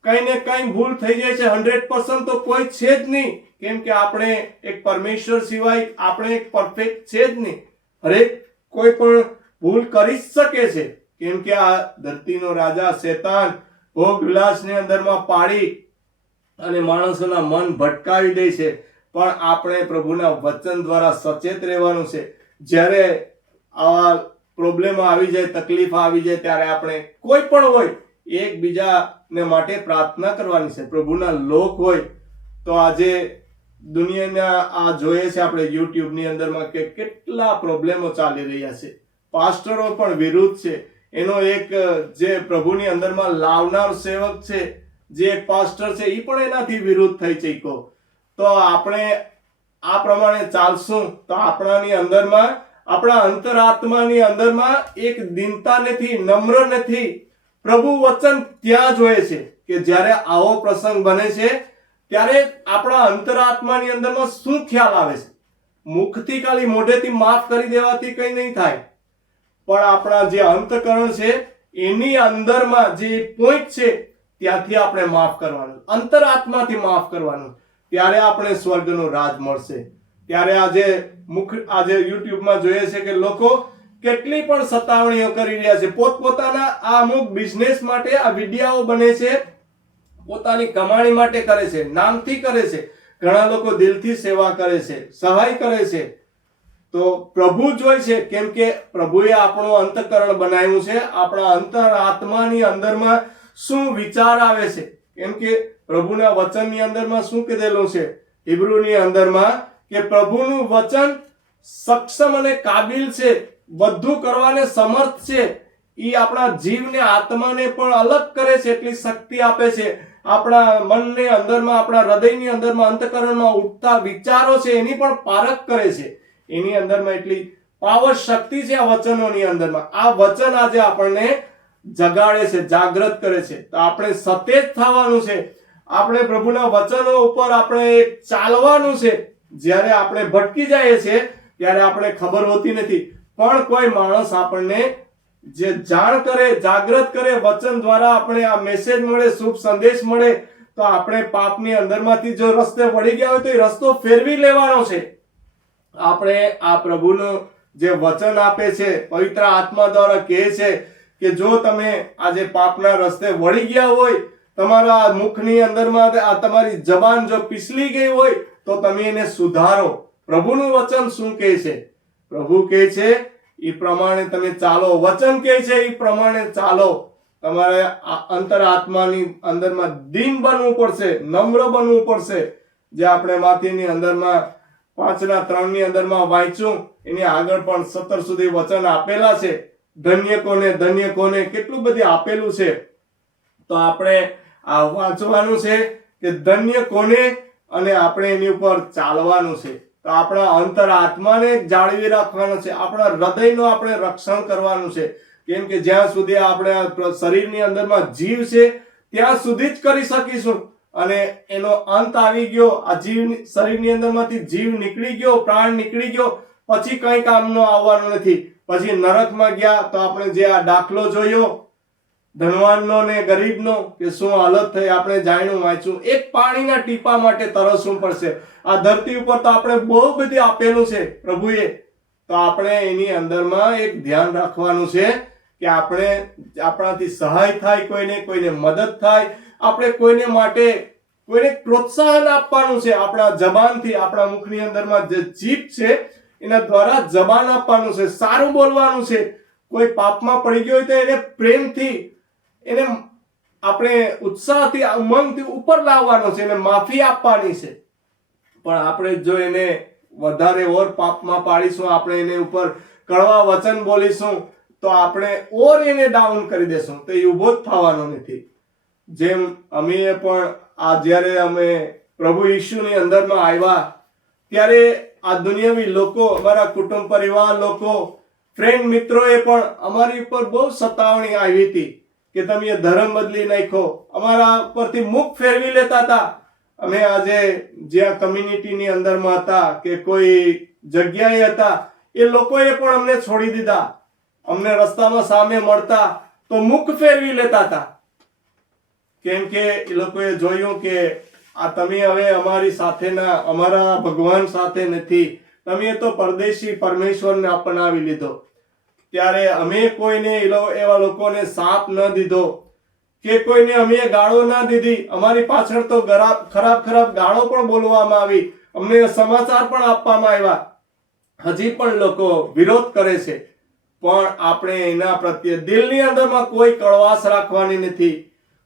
કઈ ને કઈ ભૂલ થઈ જાય છે. 100% તો કોઈ છે જ નહીં, કેમ કે આપણે એક પરમેશ્વર સિવાય આપણે એક પરફેક્ટ છે જ નહીં. હરેક કોઈ પણ ભૂલ કરી જ શકે છે, કેમ કે આ ધરતીનો રાજા શેતાન ભોગ વિલાસની અંદરમાં પાડી અને માણસોના મન ભટકાવી દે છે. પણ આપણે પ્રભુના વચન દ્વારા સચેત રહેવાનું છે. જ્યારે આવા પ્રોબ્લેમ આવી જાય, તકલીફ આવી જાય, ત્યારે આપણે કોઈ પણ હોય એકબીજાને માટે પ્રાર્થના કરવાની છે. પ્રભુના લોક હોય તો આજે દુનિયાના આ જોઈએ છે આપણે યુટ્યુબની અંદરમાં કે કેટલા પ્રોબ્લેમો ચાલી રહ્યા છે. પાસ્ટરો પણ વિરુદ્ધ છે. એનો એક જે પ્રભુની અંદરમાં લાવનાર સેવક છે, જે એક પાસ્ટર છે, એ પણ એનાથી વિરુદ્ધ થઈ ચૂક્યો. તો આપણે આ પ્રમાણે ચાલશું તો આપણાની અંદરમાં, આપણા અંતરાત્માની અંદરમાં એક દીનતા નથી, નમ્ર નથી. પ્રભુ વચન ત્યાં જોઈએ છે કે જ્યારે આવો પ્રસંગ બને છે ત્યારે આપણા અંતરાત્માની અંદરમાં શું ખ્યાલ આવે છે? મુખથી ખાલી મોઢેથી માફ કરી દેવાથી કંઈ નહીં થાય, પણ આપણા જે અંતકરણ છે એની અંદરમાં જે પોઈન્ટ છે ત્યાંથી આપણે માફ કરવાનું, અંતરાત્માથી માફ કરવાનું. ત્યારે આપણે સ્વર્ગનો રાજ મળશે. ત્યારે આજે યુટ્યુબમાં જોઈએ છે કે લોકો કેટલી પણ સતાવણીઓ કરી રહ્યા છે. પોતપોતાના આ અમુક બિઝનેસ માટે આ વિડિયાઓ બને છે, પોતાની કમાણી માટે કરે છે, નામથી કરે છે. ઘણા લોકો દિલથી સેવા કરે છે, સહાય કરે છે. તો પ્રભુ જોઈ છે, કેમ કે પ્રભુએ આપણું અંતકરણ બનાવ્યું છે. આપણા અંતરાત્માની અંદરમાં શું વિચાર આવે છે, કેમ કે પ્રભુના વચનની અંદરમાં શું કીધેલું છે? હિબ્રુની અંદરમાં કે પ્રભુનું વચન સક્ષમ અને કાબિલ છે, બધું કરવાને સમર્થ છે. એ આપણા જીવને આત્માને પણ અલગ કરે છે, એટલી શક્તિ આપે છે. આપણા મનને અંદરમાં, આપણા હૃદયની અંદરમાં, અંતઃકરણમાં ઉઠતા વિચારો છે એની પણ પારખ કરે છે. એની અંદરમાં એટલી પાવર શક્તિ છે આ વચનોની અંદરમાં. આ વચન આજે આપણને જગાડે છે, જાગૃત કરે છે. તો આપણે સતેજ થવાનું છે. આપણે પ્રભુના વચનો ઉપર આપણે ચાલવાનું છે. જ્યારે આપણે ભટકી જઈએ છીએ ત્યારે આપણે ખબર હોતી નથી, પણ કોઈ માણસ આપણને જે જાણ કરે, જાગૃત કરે, વચન દ્વારા આપણે આ મેસેજ મળે, શુભ સંદેશ મળે, તો આપણે પાપની અંદરમાંથી જો રસ્તે વળી ગયા હોય તો એ રસ્તો ફેરવી લેવાનો છે. આપણે આ પ્રભુનું જે વચન આપે છે, પવિત્ર આત્મા દ્વારા કહે છે કે જો તમે આજે પાપના રસ્તે વળી ગયા હોય, તમારા મુખની અંદરમાં આ તમારી જબાન જો પીસલી ગઈ હોય, તો તમે એને સુધારો. પ્રભુનું વચન શું કહે છે? પ્રભુ કહે છે એ પ્રમાણે તમે ચાલો. વચન કહે છે એ પ્રમાણે ચાલો. તમારે અંતર આત્માની અંદરમાં દીન બનવું પડશે, નમ્ર બનવું પડશે. જે આપણે માથીની અંદરમાં 5:3 ની અંદરમાં વાંચ્યું, એની આગળ પણ 17 સુધી વચન આપેલા છે. ધન્ય કોને કેટલું બધું આપેલું છે. તો આપણે આ વાંચવાનું છે કે ધન્ય કોને, અને આપણે એની ઉપર ચાલવાનું છે. તો આપણા અંતર આત્માને જાળવી રાખવાનો છે. આપણા હૃદયનું આપણે રક્ષણ કરવાનું છે. કેમ કે જ્યાં સુધી આપણે શરીરની અંદરમાં જીવ છે ત્યાં સુધી જ કરી શકીશું. અને એનો અંત આવી ગયો, આ જીવ શરીરની અંદરમાંથી જીવ નીકળી ગયો, પ્રાણ નીકળી ગયો, પછી કઈ કામનો આવવાનો નથી. પછી નરકમાં ગયા તો આપણે જે આ દાખલો જોયો ધનવાનનો ને ગરીબનો, કે શું હાલત થઈ, આપણે જાણ્યું, વાંચ્યું. એક પાણીના ટીપા માટે તરસવું પડશે. આ ધરતી ઉપર તો આપણે બહુ બધું આપેલું છે પ્રભુએ. તો આપણે એની અંદરમાં એક ધ્યાન રાખવાનું છે કે આપણે આપણાથી સહાય થાય, કોઈને મદદ થાય, આપણે કોઈને માટે કોઈને પ્રોત્સાહન આપવાનું છે. આપણા જબાનથી, આપણા મુખની અંદરમાં જે જીભ છે એના દ્વારા જબાન આપવાનું છે, સારું બોલવાનું છે. કોઈ પાપમાં પડી ગયો હોય તો એને પ્રેમથી, એને આપણે ઉત્સાહથી, ઉમંગથી ઉપર લાવવાનો છે, એને માફી આપવાની છે. પણ આપણે જો એને વધારે ઓર પાપમાં પાડીશું, આપણે એને ઉપર કડવા વચન બોલીશું, તો આપણે ઓર એને ડાઉન કરી દેશું, તો એ ઉભો જ થવાનો નથી. જેમ અમે પણ આ જ્યારે અમે પ્રભુ ઈસુની અંદરમાં આવ્યા ત્યારે આ દુનિયાવી લોકો, અમારા કુટુંબ પરિવાર લોકો, ફ્રેન્ડ મિત્રોએ પણ અમારી ઉપર બહુ સતાવણી આવી હતી કે તમે ધર્મ બદલી નાખો. અમારા પરથી મુખ ફેરવી લેતા હતા. અમે આજે જ્યાં કમ્યુનિટીની અંદરમાં હતા કે કોઈ જગ્યાએ હતા, એ લોકોએ પણ અમને છોડી દીધા. અમને રસ્તામાં સામે મળતા તો મુખ ફેરવી લેતા હતા. કેમ કે એ લોકોએ જોયું કે આ તમે હવે અમારી સાથેના, અમારા ભગવાન સાથે નથી, તમે તો પરદેશી પરમેશ્વરને અપનાવી લીધો. ત્યારે અમે કોઈને એવા લોકોને સાપ ન દીધો કે કોઈને અમે ગાળો ના દીધી. અમારી પાછળ તો ખરાબ ગાળો પણ બોલવામાં આવી, અમને સમાચાર પણ આપવામાં આવ્યા. હજી પણ લોકો વિરોધ કરે છે, પણ આપણે એના પ્રત્યે દિલની અંદરમાં કોઈ કડવાશ રાખવાની નથી,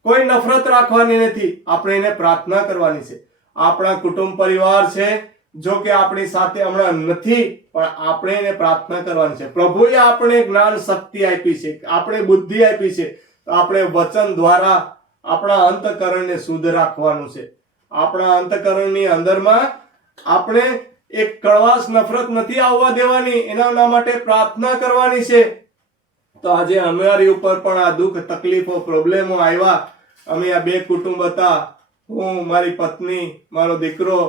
કોઈ નફરત રાખવાની નથી. આપણે એને પ્રાર્થના કરવાની છે. આપણા કુટુંબ પરિવાર છે, જો કે આપણી સાથે હમણાં નથી, પણ આપણે એને પ્રાર્થના કરવાની છે. પ્રભુએ આપણે જ્ઞાન શક્તિ આપી છે, આપણે બુદ્ધિ આપી છે. તો આપણે વચન દ્વારા આપણા અંતઃકરણને શુદ્ધ રાખવાનું છે. આપણા અંતઃકરણની અંદરમાં આપણે એક કડવાશ, નફરત નથી આવવા દેવાની. એના માટે પ્રાર્થના કરવાની છે. તો આજે અમારી ઉપર પણ આ દુઃખ, તકલીફો, પ્રોબ્લેમો આવ્યા. અમે આ 2 કુટુંબ હતા, હું, મારી પત્ની, મારો દીકરો,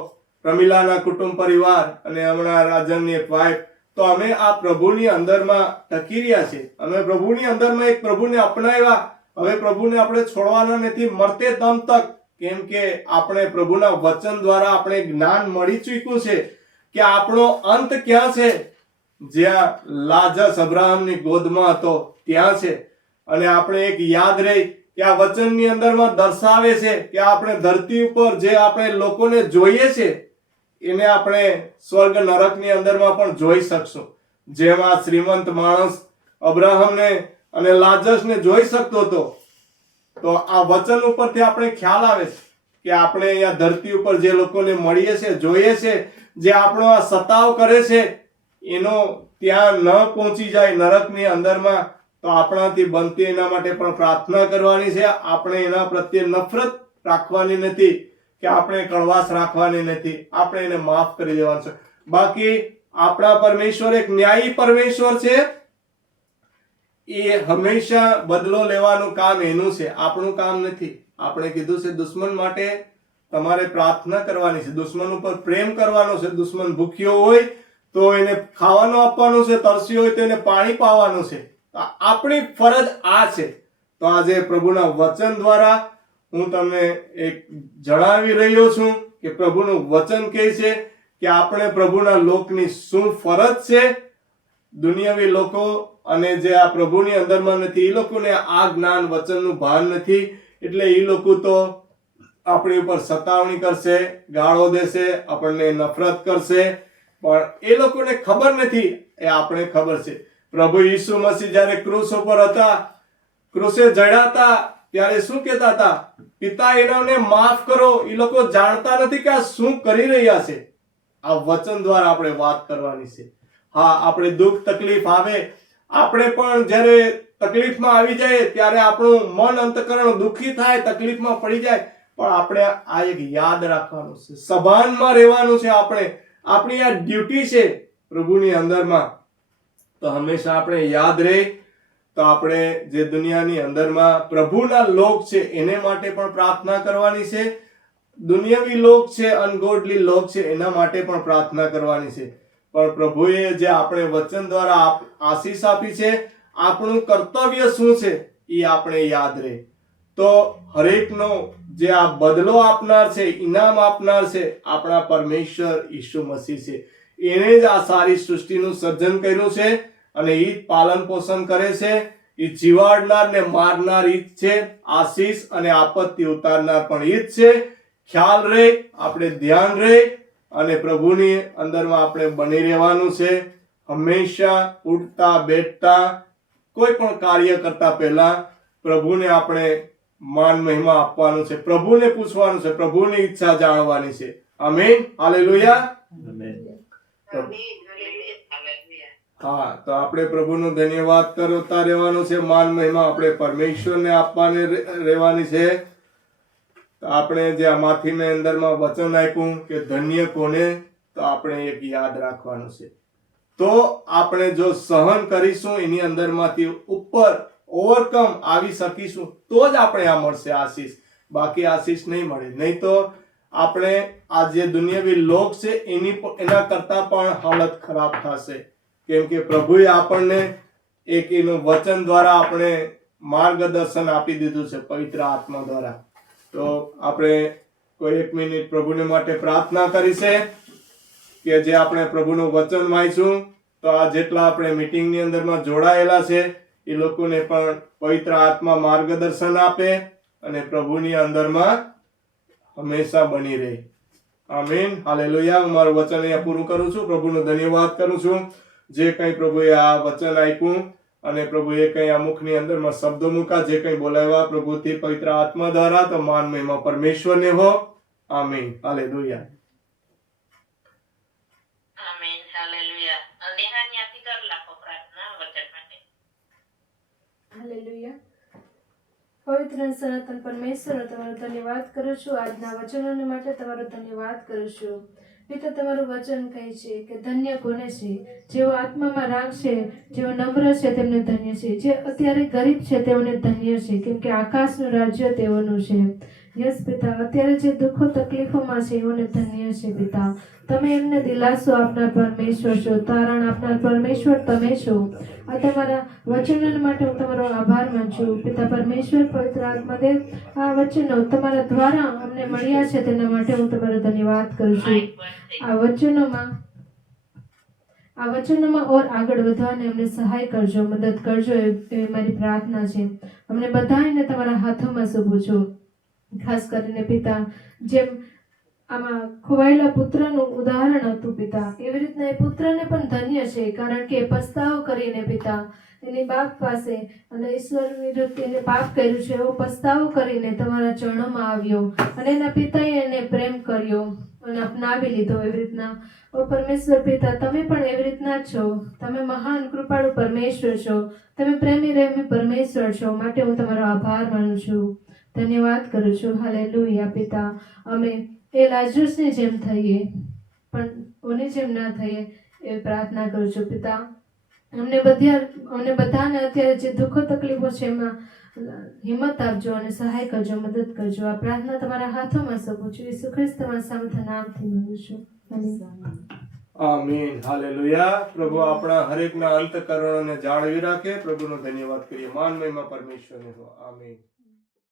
પ્રમીલાના કુટુંબ પરિવાર અને હમણાં રાજનની એક વાઇફ. તો અમે આ પ્રભુની અંદરમાં ટકી રહ્યા છે. અમે પ્રભુની અંદરમાં એક પ્રભુને અપનાવ્યા. હવે પ્રભુને આપણે છોડવાના નથી મરતે દમ તક. કેમ કે આપણે પ્રભુના વચન દ્વારા આપણે જ્ઞાન મળી ચૂક્યું છે કે આપણો અંત ક્યાં છે. જ્યાં લાજસ અબ્રાહમની ગોદમાં હતો ત્યાં છે. અને આપણે એક યાદ રહી કે આ વચનની અંદરમાં દર્શાવે છે કે આપણે ધરતી ઉપર જે આપણે લોકોને જોઈએ છે એને આપણે સ્વર્ગ નરકની અંદરમાં પણ જોઈ શકશું. જેમ આ શ્રીમંત માણસ અબ્રાહમને અને લાજસને જોઈ શકતો હતો. તો આ વચન ઉપરથી આપણે ખ્યાલ આવે છે કે આપણે અહીંયા ધરતી ઉપર જે લોકોને મળીએ છે, જોઈએ છે, જે આપણો આ સતાવ કરે છે એનો ત્યાં ન પહોંચી જાય નરકની અંદરમાં, તો આપણાથી બનતી એના માટે પણ પ્રાર્થના કરવાની છે. આપણે એના પ્રત્યે નફરત રાખવાની નથી કે આપણે કડવાશ રાખવાની નથી, આપણે એને માફ કરી દેવાનું છે. બાકી આપણા પરમેશ્વર એક ન્યાયી પરમેશ્વર છે. એ હંમેશા બદલો લેવાનું કામ એનું છે, આપણું કામ નથી. આપણે કીધું છે દુશ્મન માટે તમારે પ્રાર્થના કરવાની છે, દુશ્મન ઉપર પ્રેમ કરવાનો છે. દુશ્મન ભૂખ્યો હોય તો એને ખાવાનું આપવાનું છે, તરસ્યો હોય તો એને પાણી પાવાનું છે. આપણી ફરજ આ છે. તો આજે પ્રભુના વચન દ્વારા હું તમને એક જણાવી રહ્યો છું કે પ્રભુનું વચન કહે છે કે આપણે પ્રભુના લોકની શું ફરજ છે. દુનિયાવી લોકો અને જે આ પ્રભુની અંદરમાં નથી, એ લોકોને આ જ્ઞાન વચનનું ભાન નથી, એટલે એ લોકો તો આપણી ઉપર સતાવણી કરશે, ગાળો દેશે, આપણને નફરત કરશે, પણ એ લોકોને ખબર નથી, એ આપણે ખબર છે. પ્રભુ ઈસુ મસીહ જ્યારે ક્રૂસ ઉપર હતા, ક્રૂસે જડ્યા હતા, ત્યારે શું કહેતા હતા? પિતા એનાને માફ કરો, એ લોકો જાણતા નથી કે આ શું કરી રહ્યા છે. આ વચન દ્વારા આપણે વાત કરવાની છે. હા, આપણે દુઃખ તકલીફ આવે, આપણે પણ જ્યારે તકલીફમાં આવી જાય ત્યારે આપણું મન અંતકરણ દુઃખી થાય, તકલીફમાં પડી જાય, પણ આપણે આ એક યાદ રાખવાનું છે, સભાનમાં રહેવાનું છે. આપણી આ ડ્યુટી છે પ્રભુની અંદરમાં. તો હંમેશા આપણે યાદ રહે. તો આપણે જે દુનિયાની અંદરમાં પ્રભુના લોક છે એને માટે પણ પ્રાર્થના કરવાની છે. દુનિયાવી લોક છે, અનગોડલી લોક છે, એના માટે પણ પ્રાર્થના કરવાની છે. પણ પ્રભુએ જે આપણે વચન દ્વારા આશીષ આપી છે, આપણું કર્તવ્ય શું છે એ આપણે યાદ રહે. તો હરેકનો જે આ બદલો આપનાર છે, ઇનામ આપનાર છે, આપણા પરમેશ્વર ઈસુ મસીહ છે. એને જ આ સારી સૃષ્ટિનું સર્જન કર્યું છે અને એ જ પાલન પોષણ કરે છે. એ જીવાડનાર ને મારનાર ઈ જ છે, આશીષ અને આપત્તિ ઉતારનાર પણ ઈ જ છે. ખ્યાલ રહે, આપણે ધ્યાન રહે અને પ્રભુની અંદરમાં આપણે બની રહેવાનું છે. હંમેશા ઉઠતા બેઠતા કોઈ પણ કાર્ય કરતા પહેલા પ્રભુને આપણે માન મહિમા આપવાનું છે, પ્રભુને પૂછવાનું છે, પ્રભુની ઈચ્છા જાણવાની છે. આમીન, હાલેલુયા. હા, તો આપણે પ્રભુનો ધન્યવાદ કરતા રહેવાનું છે. માન મહિમા આપણે પરમેશ્વરને આપવાની રહેવાની છે. તો આપણે જે આ માથીની અંદરમાં વચન આપ્યું કે ધન્ય કોને, તો આપણે એક યાદ રાખવાનું છે. તો આપણે જો સહન કરીશું, એની અંદરમાંથી ઉપર ઓવરકમ આવી શકીશું, તો જ આપણે આ મળશે આશીષ. બાકી આશીષ નહીં મળે. નહીં તો આપણે આ જે દુનિયાવી લોક છે એના કરતા પણ હાલત ખરાબ થશે. કેમ કે પ્રભુએ આપણને એક એનું વચન દ્વારા આપણે માર્ગદર્શન આપી દીધું છે, પવિત્ર આત્મા દ્વારા. તો આપણે કોઈ 1 મિનિટ પ્રભુને માટે પ્રાર્થના કરી છે કે જે આપણે પ્રભુનું વચન વાંચ્યું, તો આ જેટલા આપણે મીટિંગની અંદરમાં જોડાયેલા છે એ લોકોને પણ પવિત્ર આત્મા માર્ગદર્શન આપે અને પ્રભુની અંદરમાં હંમેશા બની રહે. આમીન, હાલેલુયા. હું મારું વચન અહીંયા પૂરું કરું છું. પ્રભુનો ધન્યવાદ કરું છું. જે કંઈ પ્રભુએ આ વચન આપ્યું અને પ્રભુએ કંઈ આ મુખની અંદરમાં શબ્દો મૂકા, જે કંઈ બોલાવ્યા પ્રભુથી પવિત્ર આત્મા દ્વારા, તો માન મહિમા પરમેશ્વરને હો. આમીન, હાલેલુયા. આમીન, હાલેલુયા. નેહાની આથી કર લાખો પ્રાર્થના વચન માટે. હાલેલુયા. પવિત્ર અને સનાતન પરમેશ્વર, તમારો ધન્યવાદ કરું છું. આજના વચનોને માટે તમારો ધન્યવાદ કરું છું. પિતા, તમારું વચન કહે છે કે ધન્ય કોને છે જેઓ આત્મામાં રાખશે, જેઓ નમ્ર છે તેમને ધન્ય છે, જે અત્યારે ગરીબ છે તેઓને ધન્ય છે, કેમ કે આકાશનું રાજ્ય તેઓનું છે. યસ પિતા, અત્યારે જે દુઃખો તકલીફોમાં છે એઓને ધન્ય છે. પિતા, તમે એમને દિલાસો આપનાર પરમેશ્વર છો, તારણ આપનાર પરમેશ્વર તમે છો. આ તમારા વચનો માટે હું તમારો આભાર માનું છું. પિતા પરમેશ્વર, પવિત્ર આત્માદેવ, આ વચનો તમારા દ્વારા અમને મળ્યા છે તેના માટે હું તમારો ધન્યવાદ કરું છું. આ વચનોમાં ઓર આગળ વધવાને અમને સહાય કરજો, મદદ કરજો, એવી મારી પ્રાર્થના છે. અમને બધાને તમારા હાથોમાં સોંપું છું. ખાસ કરીને પિતા, જેમ આમાં ખોવાયેલા પુત્રનું ઉદાહરણ હતું પિતા, એવી રીતના એ પુત્રને પણ ધન્ય છે, કારણ કે પસ્તાવો કરીને પિતા એની બાપ પાસે અને ઈશ્વર વિરુદ્ધ એને પાપ કર્યું છે, એવો પસ્તાવો કરીને તમારા ચરણોમાં આવ્યો અને એના પિતાએ એને પ્રેમ કર્યો અને અપનાવી લીધો એવી રીતના ઓ પરમેશ્વર પિતા તમે પણ એવી રીતના જ છો. તમે મહાન કૃપાળુ પરમેશ્વર છો. તમે પ્રેમી રહેમી પરમેશ્વર છો. માટે હું તમારો આભાર માનું છું, ધન્યવાદ કરું છું. હાલેલુયા પિતા. અમે એ લાજરુસની જેમ થઈએ પણ ઓની જેમ ના થઈએ એ પ્રાર્થના કરું છું પિતા. અમને બધાને અત્યારે જે દુઃખો તકલીફો છે એમાં હિંમત આપજો અને સહાય કરજો, મદદ કરજો. આ પ્રાર્થના તમારા હાથોમાં સોંપું છું. ઈસુ ખ્રિસ્ત તમારા સામર્થ્ય નામથી માંગુ છું. આમીન. આમીન. હાલેલુયા. પ્રભુ આપણા હરેકના અંતઃકરણોને જાળવી રાખે. પ્રભુનો ધન્યવાદ કરીએ. માન મહિમા પરમેશ્વરને હો. આમીન.